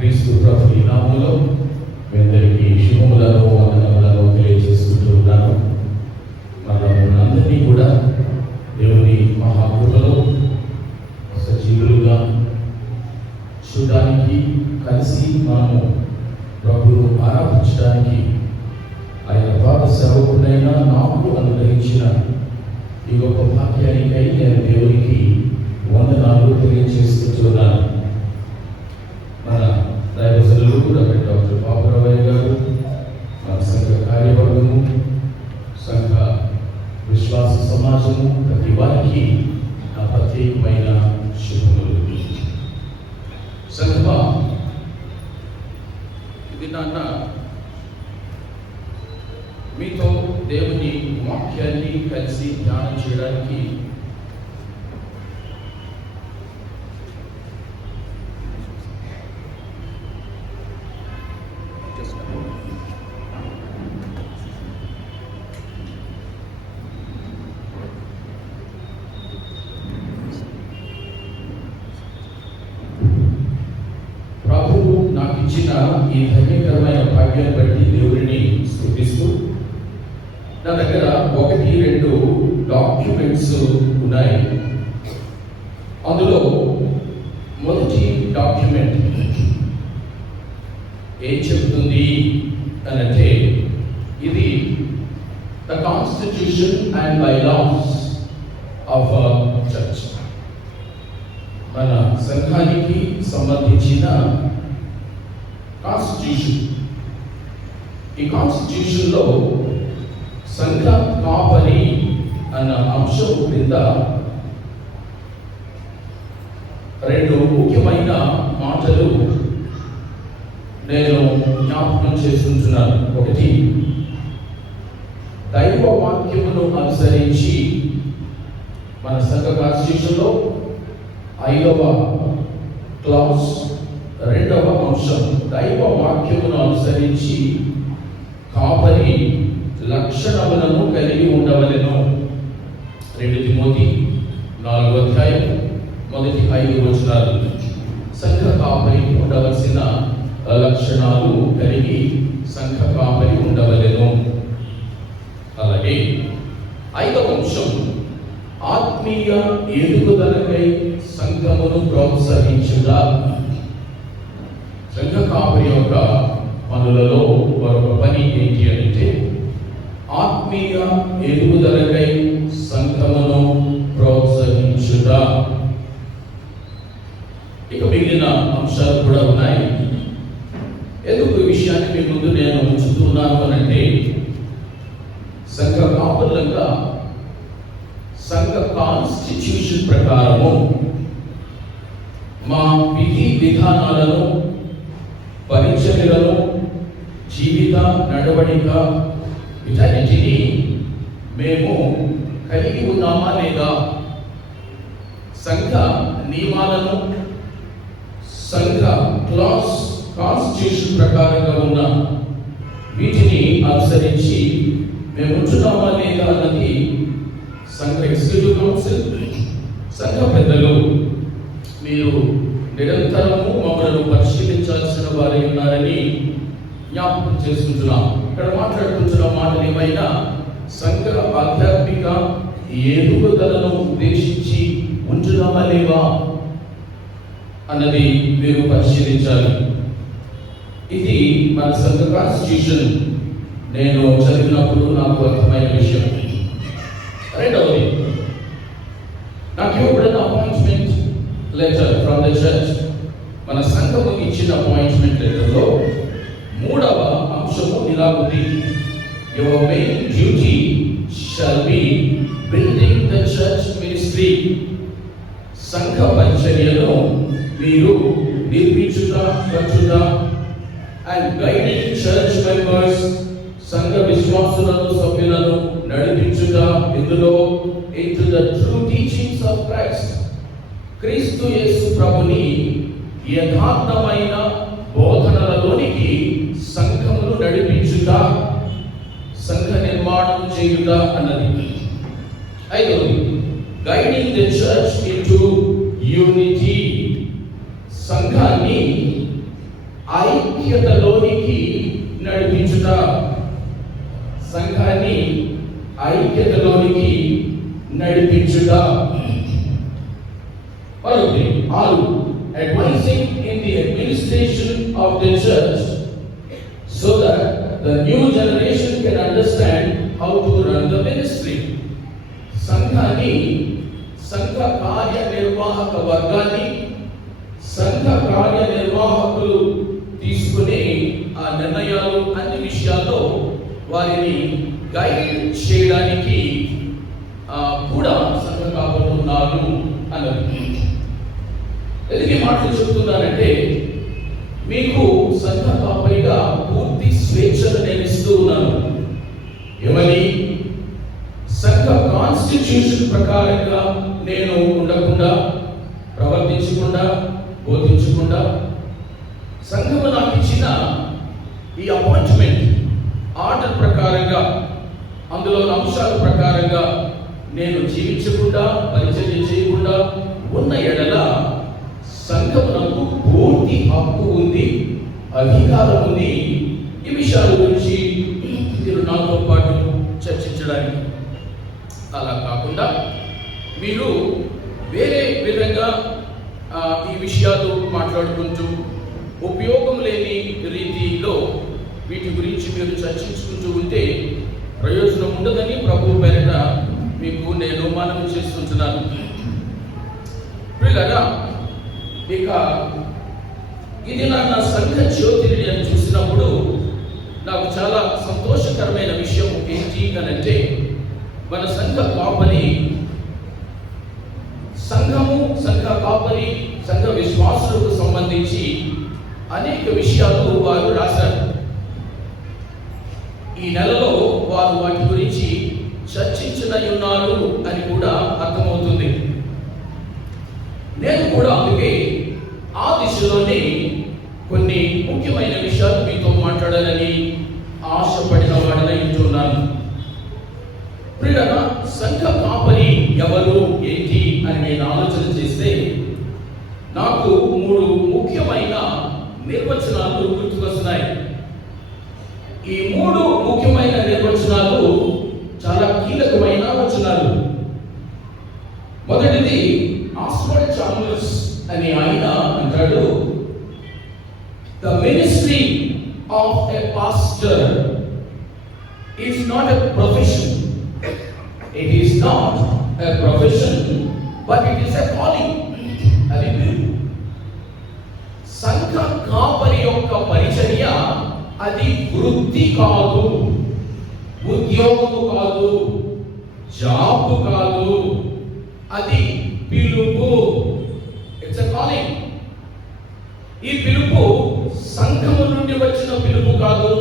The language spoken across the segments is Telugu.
క్రీస్తు ప్రభుని నామములో మీ అందరికీ శుభములను వందనములను తెలియజేసుకుంటూ ఉన్నాను. మనందరినీ కూడా దేవుని మహాకృపలో సజీవులుగా చూడడానికి, కలిసి మనము ప్రభువును ఆరాధించడానికి ఆయన పాద సేవకుడైన నాకు అనుగ్రహించిన ఈ గొప్ప భాగ్యానికై నేను దేవునికి వందనాలు తెలియజేస్తున్నాను. మన దైవజనులు డాక్టర్ బాబురావయ్య గారు, మన సంఘ కార్యవర్గము, సంఘ విశ్వాస సమాజము, ప్రతి వారికి నా ప్రత్యేకమైన శుభములు. సంఘ ఇది నాన్న మీతో దేవుని వాక్యాన్ని కలిసి ధ్యానం చేయడానికి ప్రభువు నాకు ఇచ్చిన ఈ ధన్యకరమైన భాగ్యాన్ని బట్టి దేవుడిని స్తుతిస్తూ, నా దగ్గర 1-2 డాక్యుమెంట్స్ ఉన్నాయి. అందులో మొదటి డాక్యుమెంట్ ఏం చెప్తుంది అనంటే, ఇది the constitution and bylaws of church. మన సంఘానికి సంబంధించిన కాన్స్టిట్యూషన్. ఈ కాన్స్టిట్యూషన్ లో సంఘ కాపరి అన్న అంశం క్రింద 2 ముఖ్యమైన మాటలు నేను జ్ఞాపకం చేసుకుంటున్నాను. ఒకటి, దైవ వాక్యమును అనుసరించి మన సంఘ కాన్స్టిట్యూషన్ లో 5వ క్లాస్ 2వ అంశం, దైవ వాక్యమును అనుసరించి కాపరి లక్షణములను కలిగి ఉండవలెను. 2 తిమోతి 4వ అధ్యాయం మొదటి 5 వచనాలు. సంఘ కాపరి ఉండవలసిన లక్షణాలు కలిగి సంఘ కాపరి ఉండవలెను. అలాగే 5వ అంశం, ఆత్మీయ ఎదుగుదలకై సంఘమును ప్రోత్సహించుట. సంఘ కాపరి యొక్క పనులలో మరొక పని ఏంటి అంటే, ఆత్మీయ ఎదుగుదలకై సంఘమును ప్రోత్సహించుట. ఇక మిగిలిన అంశాలు కూడా ఉన్నాయి. ఎందుకు ఈ విషయాన్ని మీ ముందు నేను ఉంచుతున్నాను అనంటే, సంఘ కాపరులంగా సంఘ కాన్స్టిట్యూషన్ ప్రకారము మా విధి విధానాలను, పరిచర్యలను, జీవిత నడవడిక వీటన్నిటినీ మేము కలిగి ఉన్నామా లేదా, సంఘ నియమాలను, సంఘ క్లాస్ కాన్స్టిట్యూషన్ ప్రకారంగా ఉన్న వీటిని అనుసరించి మేము ఉంటున్నామా లేదా అన్నది సంఘ ఎగ్జిక్యూటివ్ కౌన్సిల్, సంఘ పెద్దలు మీరు నిరంతరము మమ్మల్ని పరిశీలించాల్సిన వారు ఉన్నారని జ్ఞాపకం చేసుకుంటున్నాం. ఇక్కడ మాట్లాడుకుంటున్న మాటలు ఏమైనా సంఘ ఆధ్యాత్మిక ఎదుగుదలను ఉద్దేశించి ఉంటున్నామా లేవా అన్నది మీరు పరిశీలించాలి. ఇది మన సంఘ కాన్స్టిట్యూషన్ నేను చదివినప్పుడు నాకు అర్థమైన విషయం. రెండవది, నాకు ఇవ్వబడిన appointment letter from the church, మన సంఘము ఇచ్చిన అపాయింట్మెంట్ లెటర్లో 3వ అంశము ఇలాగుంది: your main duty shall be building the church ministry. సంఘ పరిచర్యను మీరు నిర్మించుట, కట్టుట, అండ్ గైడింగ్ చర్చ్ మెంబర్స్, సంఘ విశ్వాసులను, సభ్యులను నడిపించుట, ఇందులో into the true teachings of Christ. క్రీస్తు యేసు ప్రభుని యథార్థమైన బోధనలలోనికి సంఘమును నడిపించుట, సంఘ నిర్మాణం చేయుట అన్నది. 5వది, guiding the church into unity. సంఘాన్ని ఐక్యతలోనికి నడిపించుట. సంఘాన్ని ఐక్యతలోనికి నడిపించుట. మరొకటి 6, advising in the administration of the church so that the new generation can understand how to run the ministry. సంఘాన్ని, సంఘ కార్యనిర్వాహక వర్గాన్ని, సంఘ కార్యనిర్వాహకులు తీసుకునే ఆ నిర్ణయాలు అన్ని విషయాల్లో వారిని గైడ్ చేయడానికి కూడా సంఘ కాపులు ఉన్నారు అన్నది. ఎందుకు ఈ మాటలు చెప్తున్నానంటే, మీకు సంఘ కాపరిగా పూర్తి స్వేచ్ఛను నేను ఇస్తూ ఉన్నాను. ఏమని? సంఘ కాన్స్టిట్యూషన్ ప్రకారంగా నేను ఉండకుండా, ప్రవర్తించకుండా, బోధించకుండా, సంఘము నాకు ఇచ్చిన ఈ అపాయింట్మెంట్ ఆర్డర్ ప్రకారంగా, అందులో అంశాల ప్రకారంగా నేను జీవించకుండా, పరిచర్య చేయకుండా ఉన్న ఎడల సంఘమునకు పూర్తి హక్కు ఉంది, అధికారం ఉంది ఈ విషయాల గురించి మీరు నాతో పాటు చర్చించడానికి. అలా కాకుండా మీరు వేరే విధంగా ఈ విషయాలు మాట్లాడుకుంటూ ఉపయోగం లేని రీతిలో వీటి గురించి మీరు చర్చించుకుంటూ ఉంటే ప్రయోజనం ఉండదని ప్రభువు పేరిట మీకు నేను మనవి చేస్తుంటున్నాను. పిల్లరా, ఇక ఇది నా సంఘ జ్యోతిని నేను చూసినప్పుడు నాకు చాలా సంతోషకరమైన విషయం ఏంటి అనంటే, మన సంఘ కాపరి, సంఘము, సంఘ కాపరి, సంఘ విశ్వాసులకు సంబంధించి అనేక విషయాలు వారు రాశారు. ఈ నెలలో వారు వాటి గురించి చర్చించనున్నారు అని కూడా అర్థమవుతుంది. నేను కూడా అందుకే ఆ దిశలోనే కొన్ని ముఖ్యమైన విషయాలు మీతో మాట్లాడాలని ఆశపడిన వాడిని ఉంటున్నాను. ప్రియులారా, సంఘ కాపరి ఎవరు, ఏంటి అని నేను ఆలోచన చేస్తే నాకు 3 ముఖ్యమైన నిర్వచనాలు గుర్తుకొస్తున్నాయి. ఈ 3 ముఖ్యమైన నిర్వచనాలు చాలా కీలకమైన వచనాలు. మొదటిది ఆస్వర్డ్ చార్లెస్ అని ఆయన అంటాడు, the ministry of a pastor is not a profession. It is not a profession, but it is a calling. అది సంఘ కాపరి యొక్క పరిచర్య అది వృత్తి కాదు, ఉద్యోగము కాదు, జాబ్ కాదు, అది పిలుపు. It's a calling. ఈ పిలుపు సంఘము నుండి వచ్చిన పిలుపు కాదు,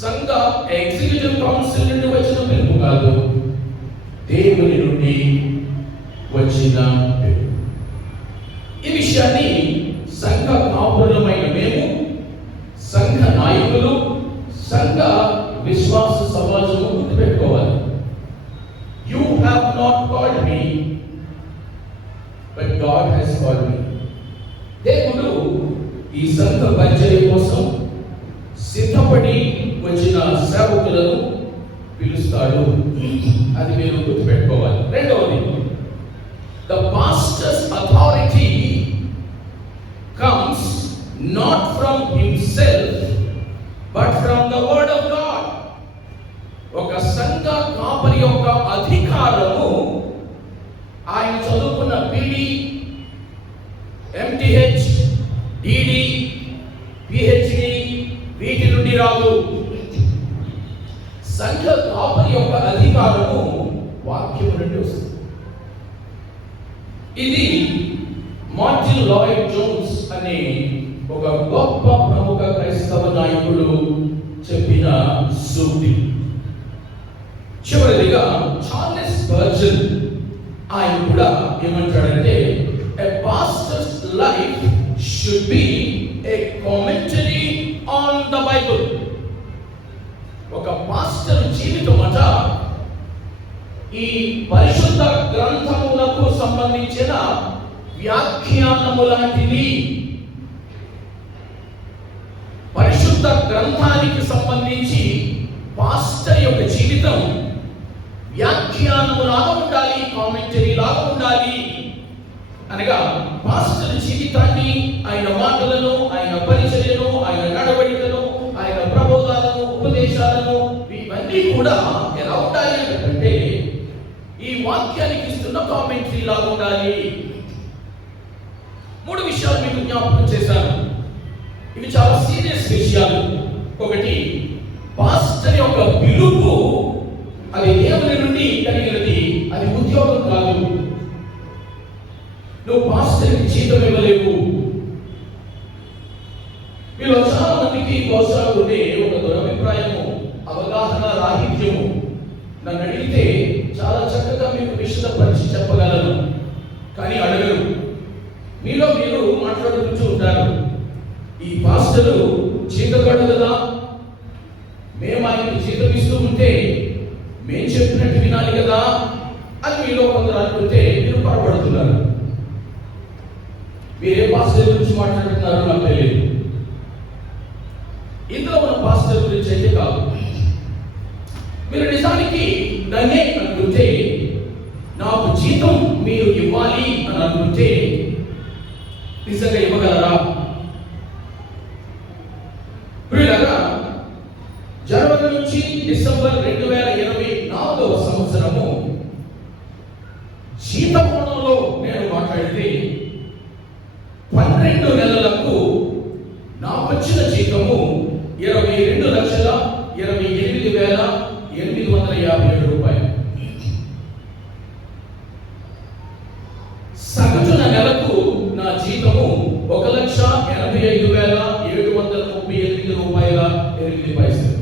సంఘ ఎగ్జిక్యూటివ్ కౌన్సిల్ నుండి వచ్చిన పిలుపు కాదు, దేవుని నుండి వచ్చిన పిలుపు. ఈ విషయాన్ని సంఘ కాపురమైన మేము, సంఘ నాయకులు, సంఘ విశ్వాస సమాజము గుర్తుపెట్టుకోవాలి. You have not called me, but God has called me. దేవుడు ఈ సంఘ పరిచర్య కోసం సిద్ధపడి వచ్చిన సేవకులను పిలుస్తాడు. అది మీరు గుర్తుపెట్టుకోవాలి. రెండవది, the pastor's authority comes not from himself but from the word of God. ఒక సంఘ కాపరి యొక్క అధికారము ఆయన చదువుకున్న బీడీ, ఎంటీహెచ్, డిడి, పిహెచ్డి వీటి నుండి రాదు. సంఘ కాపరి యొక్క అధికారము వాక్యము నుండి వస్తుంది. ఇది మార్టిన్ లాయిడ్ జోన్స్ అనే ఒక గొప్ప ప్రముఖ క్రైస్తవ నాయకుడు చెప్పిన సూక్తి. చివరిగా చార్లెస్ స్పర్జన్ ఆయన కూడా ఏమంటాడంటే, a pastor's life should be a commentary on the Bible. ఒక పాస్టర్ జీవితం అట ఈ పరిశుద్ధ గ్రంథములకు సంబంధించిన వ్యాఖ్యానము లాంటిది. గ్రంథానికి సంబంధించి పాస్టర్ యొక్క జీవితం వ్యాఖ్యానము లాగా ఉండాలి, కామెంటరీ లాగా ఉండాలి. అనగా పాస్టర్ జీవితాన్ని, ఆయన మాటలను, ఆయన పరిచర్యను, ఆయన నడవడికను, ఆయన ప్రబోధాలను, ఉపదేశాలను, ఇవన్నీ కూడా ఎలా ఉండాలి అంటే ఈ వాక్యానికి ఇస్తున్న కామెంటరీ లాగా ఉండాలి. 3 విషయాలు మీకు జ్ఞాపకం చేశాను. ఇవి చాలా సీరియస్ విషయాలు. ఒకటి, పాస్టర్ యొక్క పిలుపు అది దేవుని నుండి కలిగినది, అది ఉద్యోగం కాదు. నువ్వు పాస్టర్కి జీతం ఇవ్వలేవు. మీలో చాలా మందికి బహుశా ఉండే ఒక దురభిప్రాయము, అవగాహన రాహిత్యము. నన్ను అడిగితే చాలా చక్కగా మీకు విషదపరిచి చెప్పగలను, కానీ అడగరు. మీలో మీరు మాట్లాడుతూ ఉంటారు, ఈ పాస్టరు జీతగాడు కదా, మేము ఆయనకు జీతం ఇస్తూ ఉంటే మేము చెప్పినట్టు వినాలి కదా అని మీలో కొందరు అనుకుంటే మీరు పొరపడుతున్నారు. మీరే పాస్టర్ గురించి మాట్లాడుతున్నారో నాకు తెలియదు. ఇందులో మన పాస్టర్ గురించి అయితే కాదు. మీరు నిజానికి నన్నే అనుకుంటే, నాకు జీతం మీరు ఇవ్వాలి అని అనుకుంటే నిజంగా ఇవ్వగలరా? ప్రియులారా, జనవరి నుంచి డిసెంబర్ 2024వ సంవత్సరము జీత కోణంలో నేను మాట్లాడితే 12 నెలలకు నాకు వచ్చిన జీతము 22,28,857 రూపాయలు. సగటున నెలకు నా జీతము 1,85,738 రూపాయల 8 పైసలు.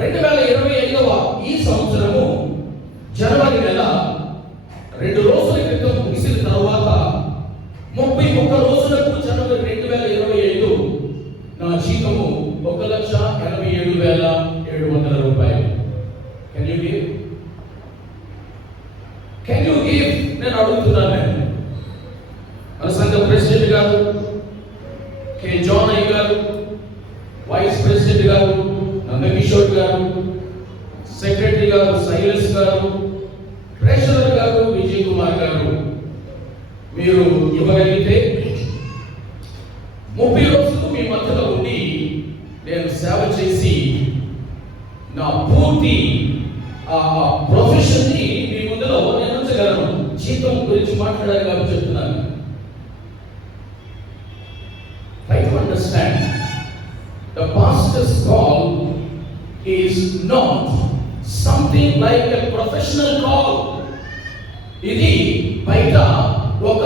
2025వ ఈ సంవత్సరము జనవరి నెల 2 రోజుల క్రితం ముగిసిన తర్వాత 31 రోజులకు జనవరి 2025 నా జీతము 1,87,700 రూపాయలు. Can you give? నేను అడుగుతున్నాను. మన సంఘ ప్రెసిడెంట్ గారు కె జాన్ అయ్య గారు, వైస్ ప్రెసిడెంట్ గారు నందకిషోర్ గారు, సెక్రటరీ గారు సైలస్ గారు, ట్రెషరర్ గారు విజయ్ కుమార్ గారు, మీరు ఇవ్వగలిగితే 30 రోజులు మీ మధ్యలో ఉండి నేను సేవ చేసి నా పూర్తి ప్రొఫెషన్ ని మీ ముందులో నేను ఉంచగలను. జీతం గురించి మాట్లాడాలి కాబట్టి చెప్తున్నాను. Try to understand, the pastor's call is not something like a professional call. ఇది బయట ఒక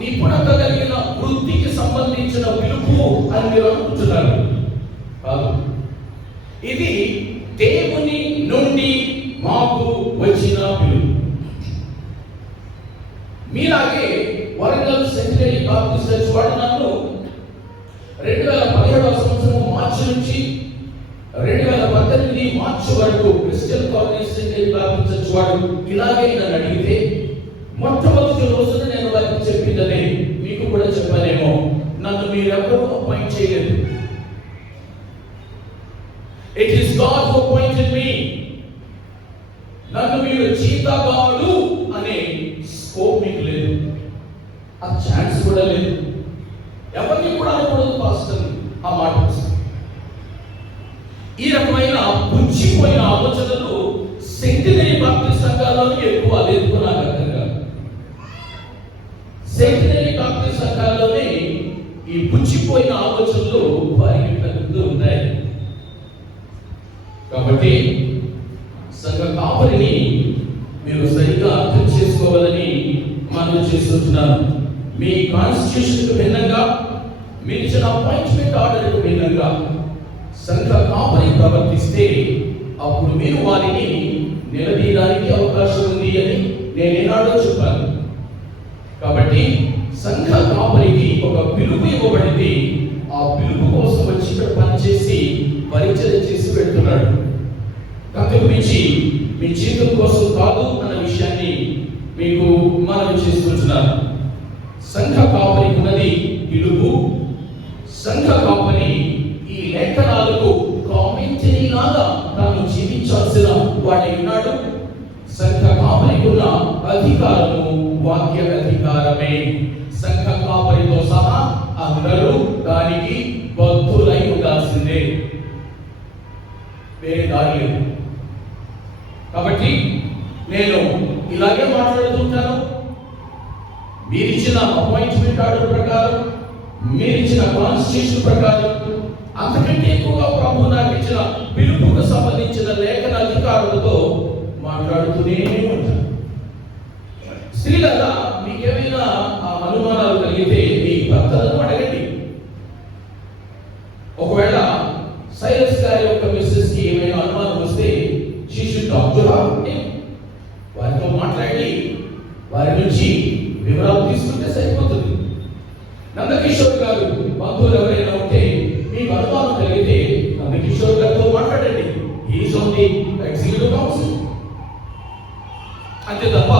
నిపుణత కలిగిన వృత్తికి సంబంధించిన పిలుపు అని మీరు అనుకుంటున్నారు. ఇది దేవుని నుండి మాకు వచ్చిన పిలుపు. మీలాగే వరంగల్ సెంటరీ బాప్టిస్ట్ చర్చ్ వాడు నన్ను 2017వ సంవత్సరం మార్చి నుంచి 2018 మార్చి వరకు క్రిస్టియన్ కాలనీ సెంటరీ బాప్టిస్ట్ చర్చ్ వాడు ఇలాగే నన్ను అడిగితే మొట్టమొదటి రోజున నేను వారికి చెప్పిందనే మీకు కూడా చెప్పానేమో, నన్ను మీరెవరూ అపాయింట్ చేయలేదు. It is God who appointed me. నన్ను మీరు జీతగాడు అనే స్కోప్ మీకు లేదు, ఆ ఛాన్స్ కూడా లేదు. ఎవరిని కూడా అనకూడదు పాస్టర్ ఆ మాట. ఈ రకమైన పుచ్చిపోయిన ఆలోచనలు సెంటినరీ బాప్టిస్ట్ సంఘాలను ఎక్కువ లేదు. నాకు అర్థం కాదు. సెంటినరీ బాప్టిస్ట్ సంఘాల్లోనే ఈ పుచ్చిపోయిన ఆలోచనలు వారికి పెద్ద ఉంటాయి. కాబట్టి సంఘ కాపరిని మీరు సరిగ్గా అర్థం చేసుకోవాలని మనం చేస్తున్నాను. మీ కాన్స్టిట్యూషన్కు భిన్నంగా, మీ ఇచ్చిన అపాయింట్మెంట్ ఆర్డర్కు భిన్నంగా సంఘ కాపరి ప్రవర్తిస్తే అప్పుడు మీరు వారిని నిలదీయడానికి అవకాశం ఉంది అని నేను ఏనాడో చెప్పాను. కాబట్టి సంఘ కాపరికి ఒక పిలుపు ఇవ్వబడింది. ఆ పిలుపు కోసం వచ్చి ఇక్కడ పనిచేసి పరిచయం చేసి పెడుతున్నాడు. కథ గురించి మీ జీవితం కోసం కాదు అన్న విషయాన్ని మీకు మనవి చేసుకుంటున్నాను. సంఘ కాపరికి ఉన్నది పిలుపు, సంఘ కాపరి ఈ లేఖనాలకు కామెంటరీ లాగా తాను జీవించాల్సిన వాడై ఉన్నాడు. సంఘ కాపరికి ఉన్న అధికారము వాక్య అధికారమే. సంఘ కాపరితో సహా అందరూ దానికి బద్ధులై ఉండాల్సిందే, వేరే దారి లేదు. కాబట్టి నేను ఇలాగే మాట్లాడుతుంటాను. మీరిచ్చిన అపాయింట్మెంట్ ఆర్డర్ ప్రకారం, మీరిచ్చిన కాన్స్టిట్యూషన్ ప్రకారం, అంతకంటే ఎక్కువగా ప్రభు నాకు ఇచ్చిన పిలుపుకు సంబంధించిన లేఖన అధికారులతో మాట్లాడుతూనే ఉంటాను. స్త్రీలగా మీకేమైనా అనుమానాలు కలిగితే మీ భర్తలను అడగండి. ఒకవేళ సైరస్ గారి యొక్క మిస్సెస్ కి ఏమైనా అనుమానం వస్తే she should talk to her. వారితో మాట్లాడి వారి నుంచి వివరాలు తీసుకుంటే సరిపోతుంది. నందకిషోర్ గారు బంధువులు ఎవరైనా ఉంటే మీకు అనుమానం కలిగితే నందకిషోర్ గారితో మాట్లాడండి. Is on the executive council. అంతే తప్ప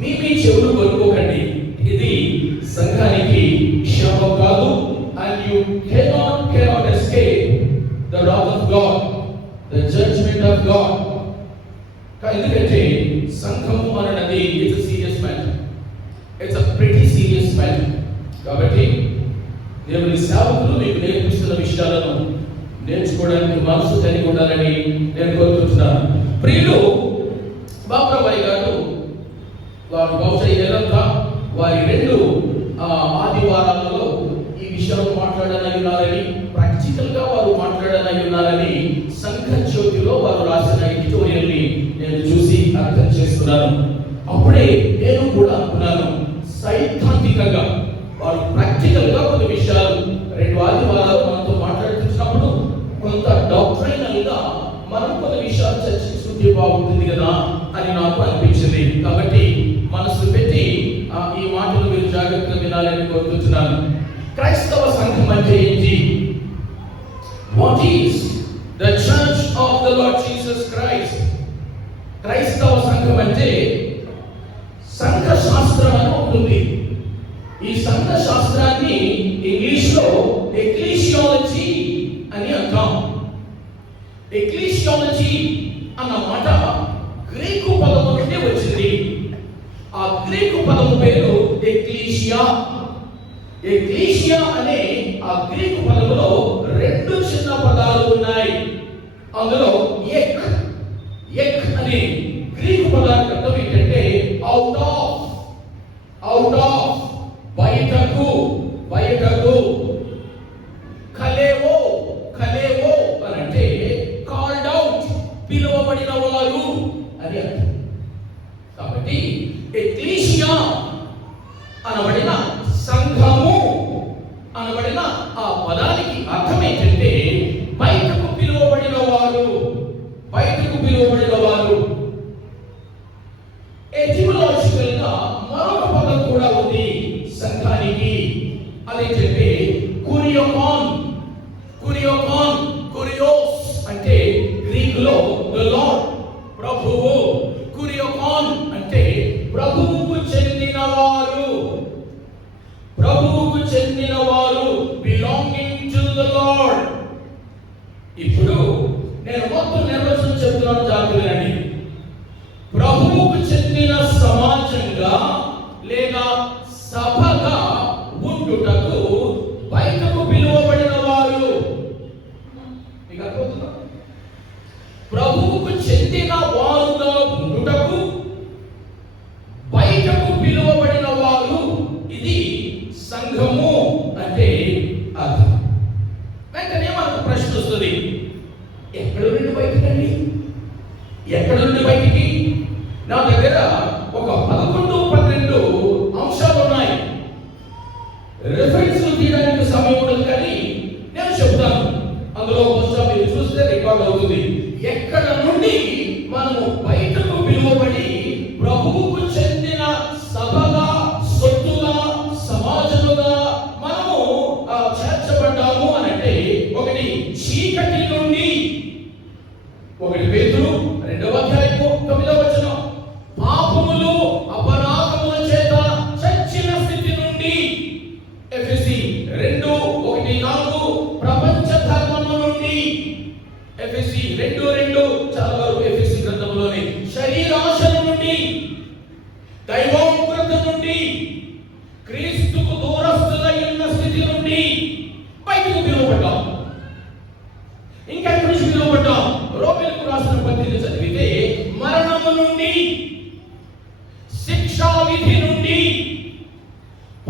మీ చెవులు కొనుక్కోకండి. ఇది సంఘానికి క్షేమం కాదు. And you cannot escape the wrath of God, the judgment of God. ఎందుకంటే సంఘము అన్నది it's a serious matter. It's a pretty serious matter. కాబట్టి దేవుని సేవకులు మీకు నేర్పిస్తున్న విషయాలను నేర్చుకోవడానికి మనసు కలిగి ఉండాలని నేను కోరుకుంటున్నాను. ప్రియులు, బాబ్రాబాయి గారు వారు బహుశా నెలంతా వారి 2 ఆదివారాలలో ఈ విషయాలు మాట్లాడనయ్యున్నారని, ప్రాక్టికల్ గా వారు మాట్లాడనయ్యున్నారని సంఘ జ్యోతిలో వారు రాసిన ఎడిటోరియల్ ని నేను చూసి అర్థం చేసుకున్నాను. అప్పుడే నేను కూడా అనుకున్నాను, సైద్ధాంతికంగా వారు ప్రాక్టికల్ గా కొన్ని విషయాలు 2 ఆదివారాలు మనతో మాట్లాడుతున్నప్పుడు కొంత డాక్ట్రైనల్ గా మనం కొన్ని విషయాలు చర్చించుకుంటే బాగుంటుంది కదా అని నాకు అనిపించింది. కాబట్టి మనసు పెట్టి ఈ మాటలు మీరు జాగ్రత్తగా వినాలని కోరుకుంటున్నాను. క్రైస్తవ సంఘం అంటే ఏంటి? What is the church of the lord Jesus Christ? క్రైస్తవ సంఘం అంటే సంఘ శాస్త్రం అని ఉంటుంది. ఈ సంఘ శాస్త్రాన్ని ఇంగ్లీష్ లో ఎక్లీషియాలజీ అని అంటాం. ఎక్లీషియాలజీ అన్న మాట గ్రీకు పదము నుండి వచ్చింది. ఆ గ్రీకు పదము పేరు ఎక్లీషియా. ఎక్లీషియా అనే ఆ గ్రీకు పదములో 2 చిన్న పదాలు ఉన్నాయి. అందులో ఎక్ అనే గ్రీకు పదానికి అర్థం ఏంటంటే అవుట్ ఆఫ్ బయటకు. కలేవో అని అంటే కాల్డ్ అవుట్, పిలువబడిన వారు అని అర్థం. కాబట్టి ఎక్లీషియా అనబడిన సంఘము అనబడిన ఆ పదానికి అర్థం ఏంటంటే బయటకు పిలువబడిన వారు. ఎటిమలాజికల్ గా మరొక పదం కూడా ఉంది సంఘానికి. అదేంటంటే కురియోస్ అంటే గ్రీకులో ద లార్డ్, ప్రభువు. కురియోకాన్ అంటే ప్రభువుకు చెందినవారు, బిలాంగింగ్ టు ద లార్డ్. ఇప్పుడు నేను మొత్తం నిర్వచనం చెప్తున్నాను, జాగ్రత్తగాని. ప్రభువుకు చెందిన సమాజంగా లేదా సభగా ఉండుటకు బయటకు పిలువబడిన వారు. మీకు అర్థమవుతుందా? ప్రభువుకు చెందిన వారుగా ఉండుటకు బయటకు పిలువబడిన వారు. ఇది సంఘము అంటే అర్థం. వెంటనే మనకు ప్రశ్న వస్తుంది, ఎక్కడ నుండి బయటికి? నా దగ్గర ఒక 11-12 అంశాలు ఉన్నాయి. రిఫరెన్స్ తీయడానికి సమయం ఉండదు, కానీ నేను చెప్తాను. అందులో బహుశా మీరు చూస్తే రికార్డ్ అవుతుంది. ఎక్కడ నుండి మనము బయటకు పిలువబడి ప్రభువుకు చెందిన సభగా, సొత్తుగా, సమాజముగా మనము చేర్చబడ్డాము అని అంటే, ఒకటి చీకటి నుండి. 1 పేతురు 2వ అధ్యాయము 9వ వచనం, పాపములు, అపరాధములు ఎఫెసీ 2:2 చాలా వరకు ఎఫెసీ గ్రంథంలోని శరీరాశల నుండి, దైవోగ్రత నుండి, క్రీస్తుకు దూరస్తులై ఉన్న స్థితి నుండి బయటకు పిలువబడ్డాం. ఇంకా ఎక్కడి నుంచి పిలువబడ్డాం? రోమీయులకు రాసిన పత్రిక చదివితే మరణము నుండి, శిక్షా విధి నుండి,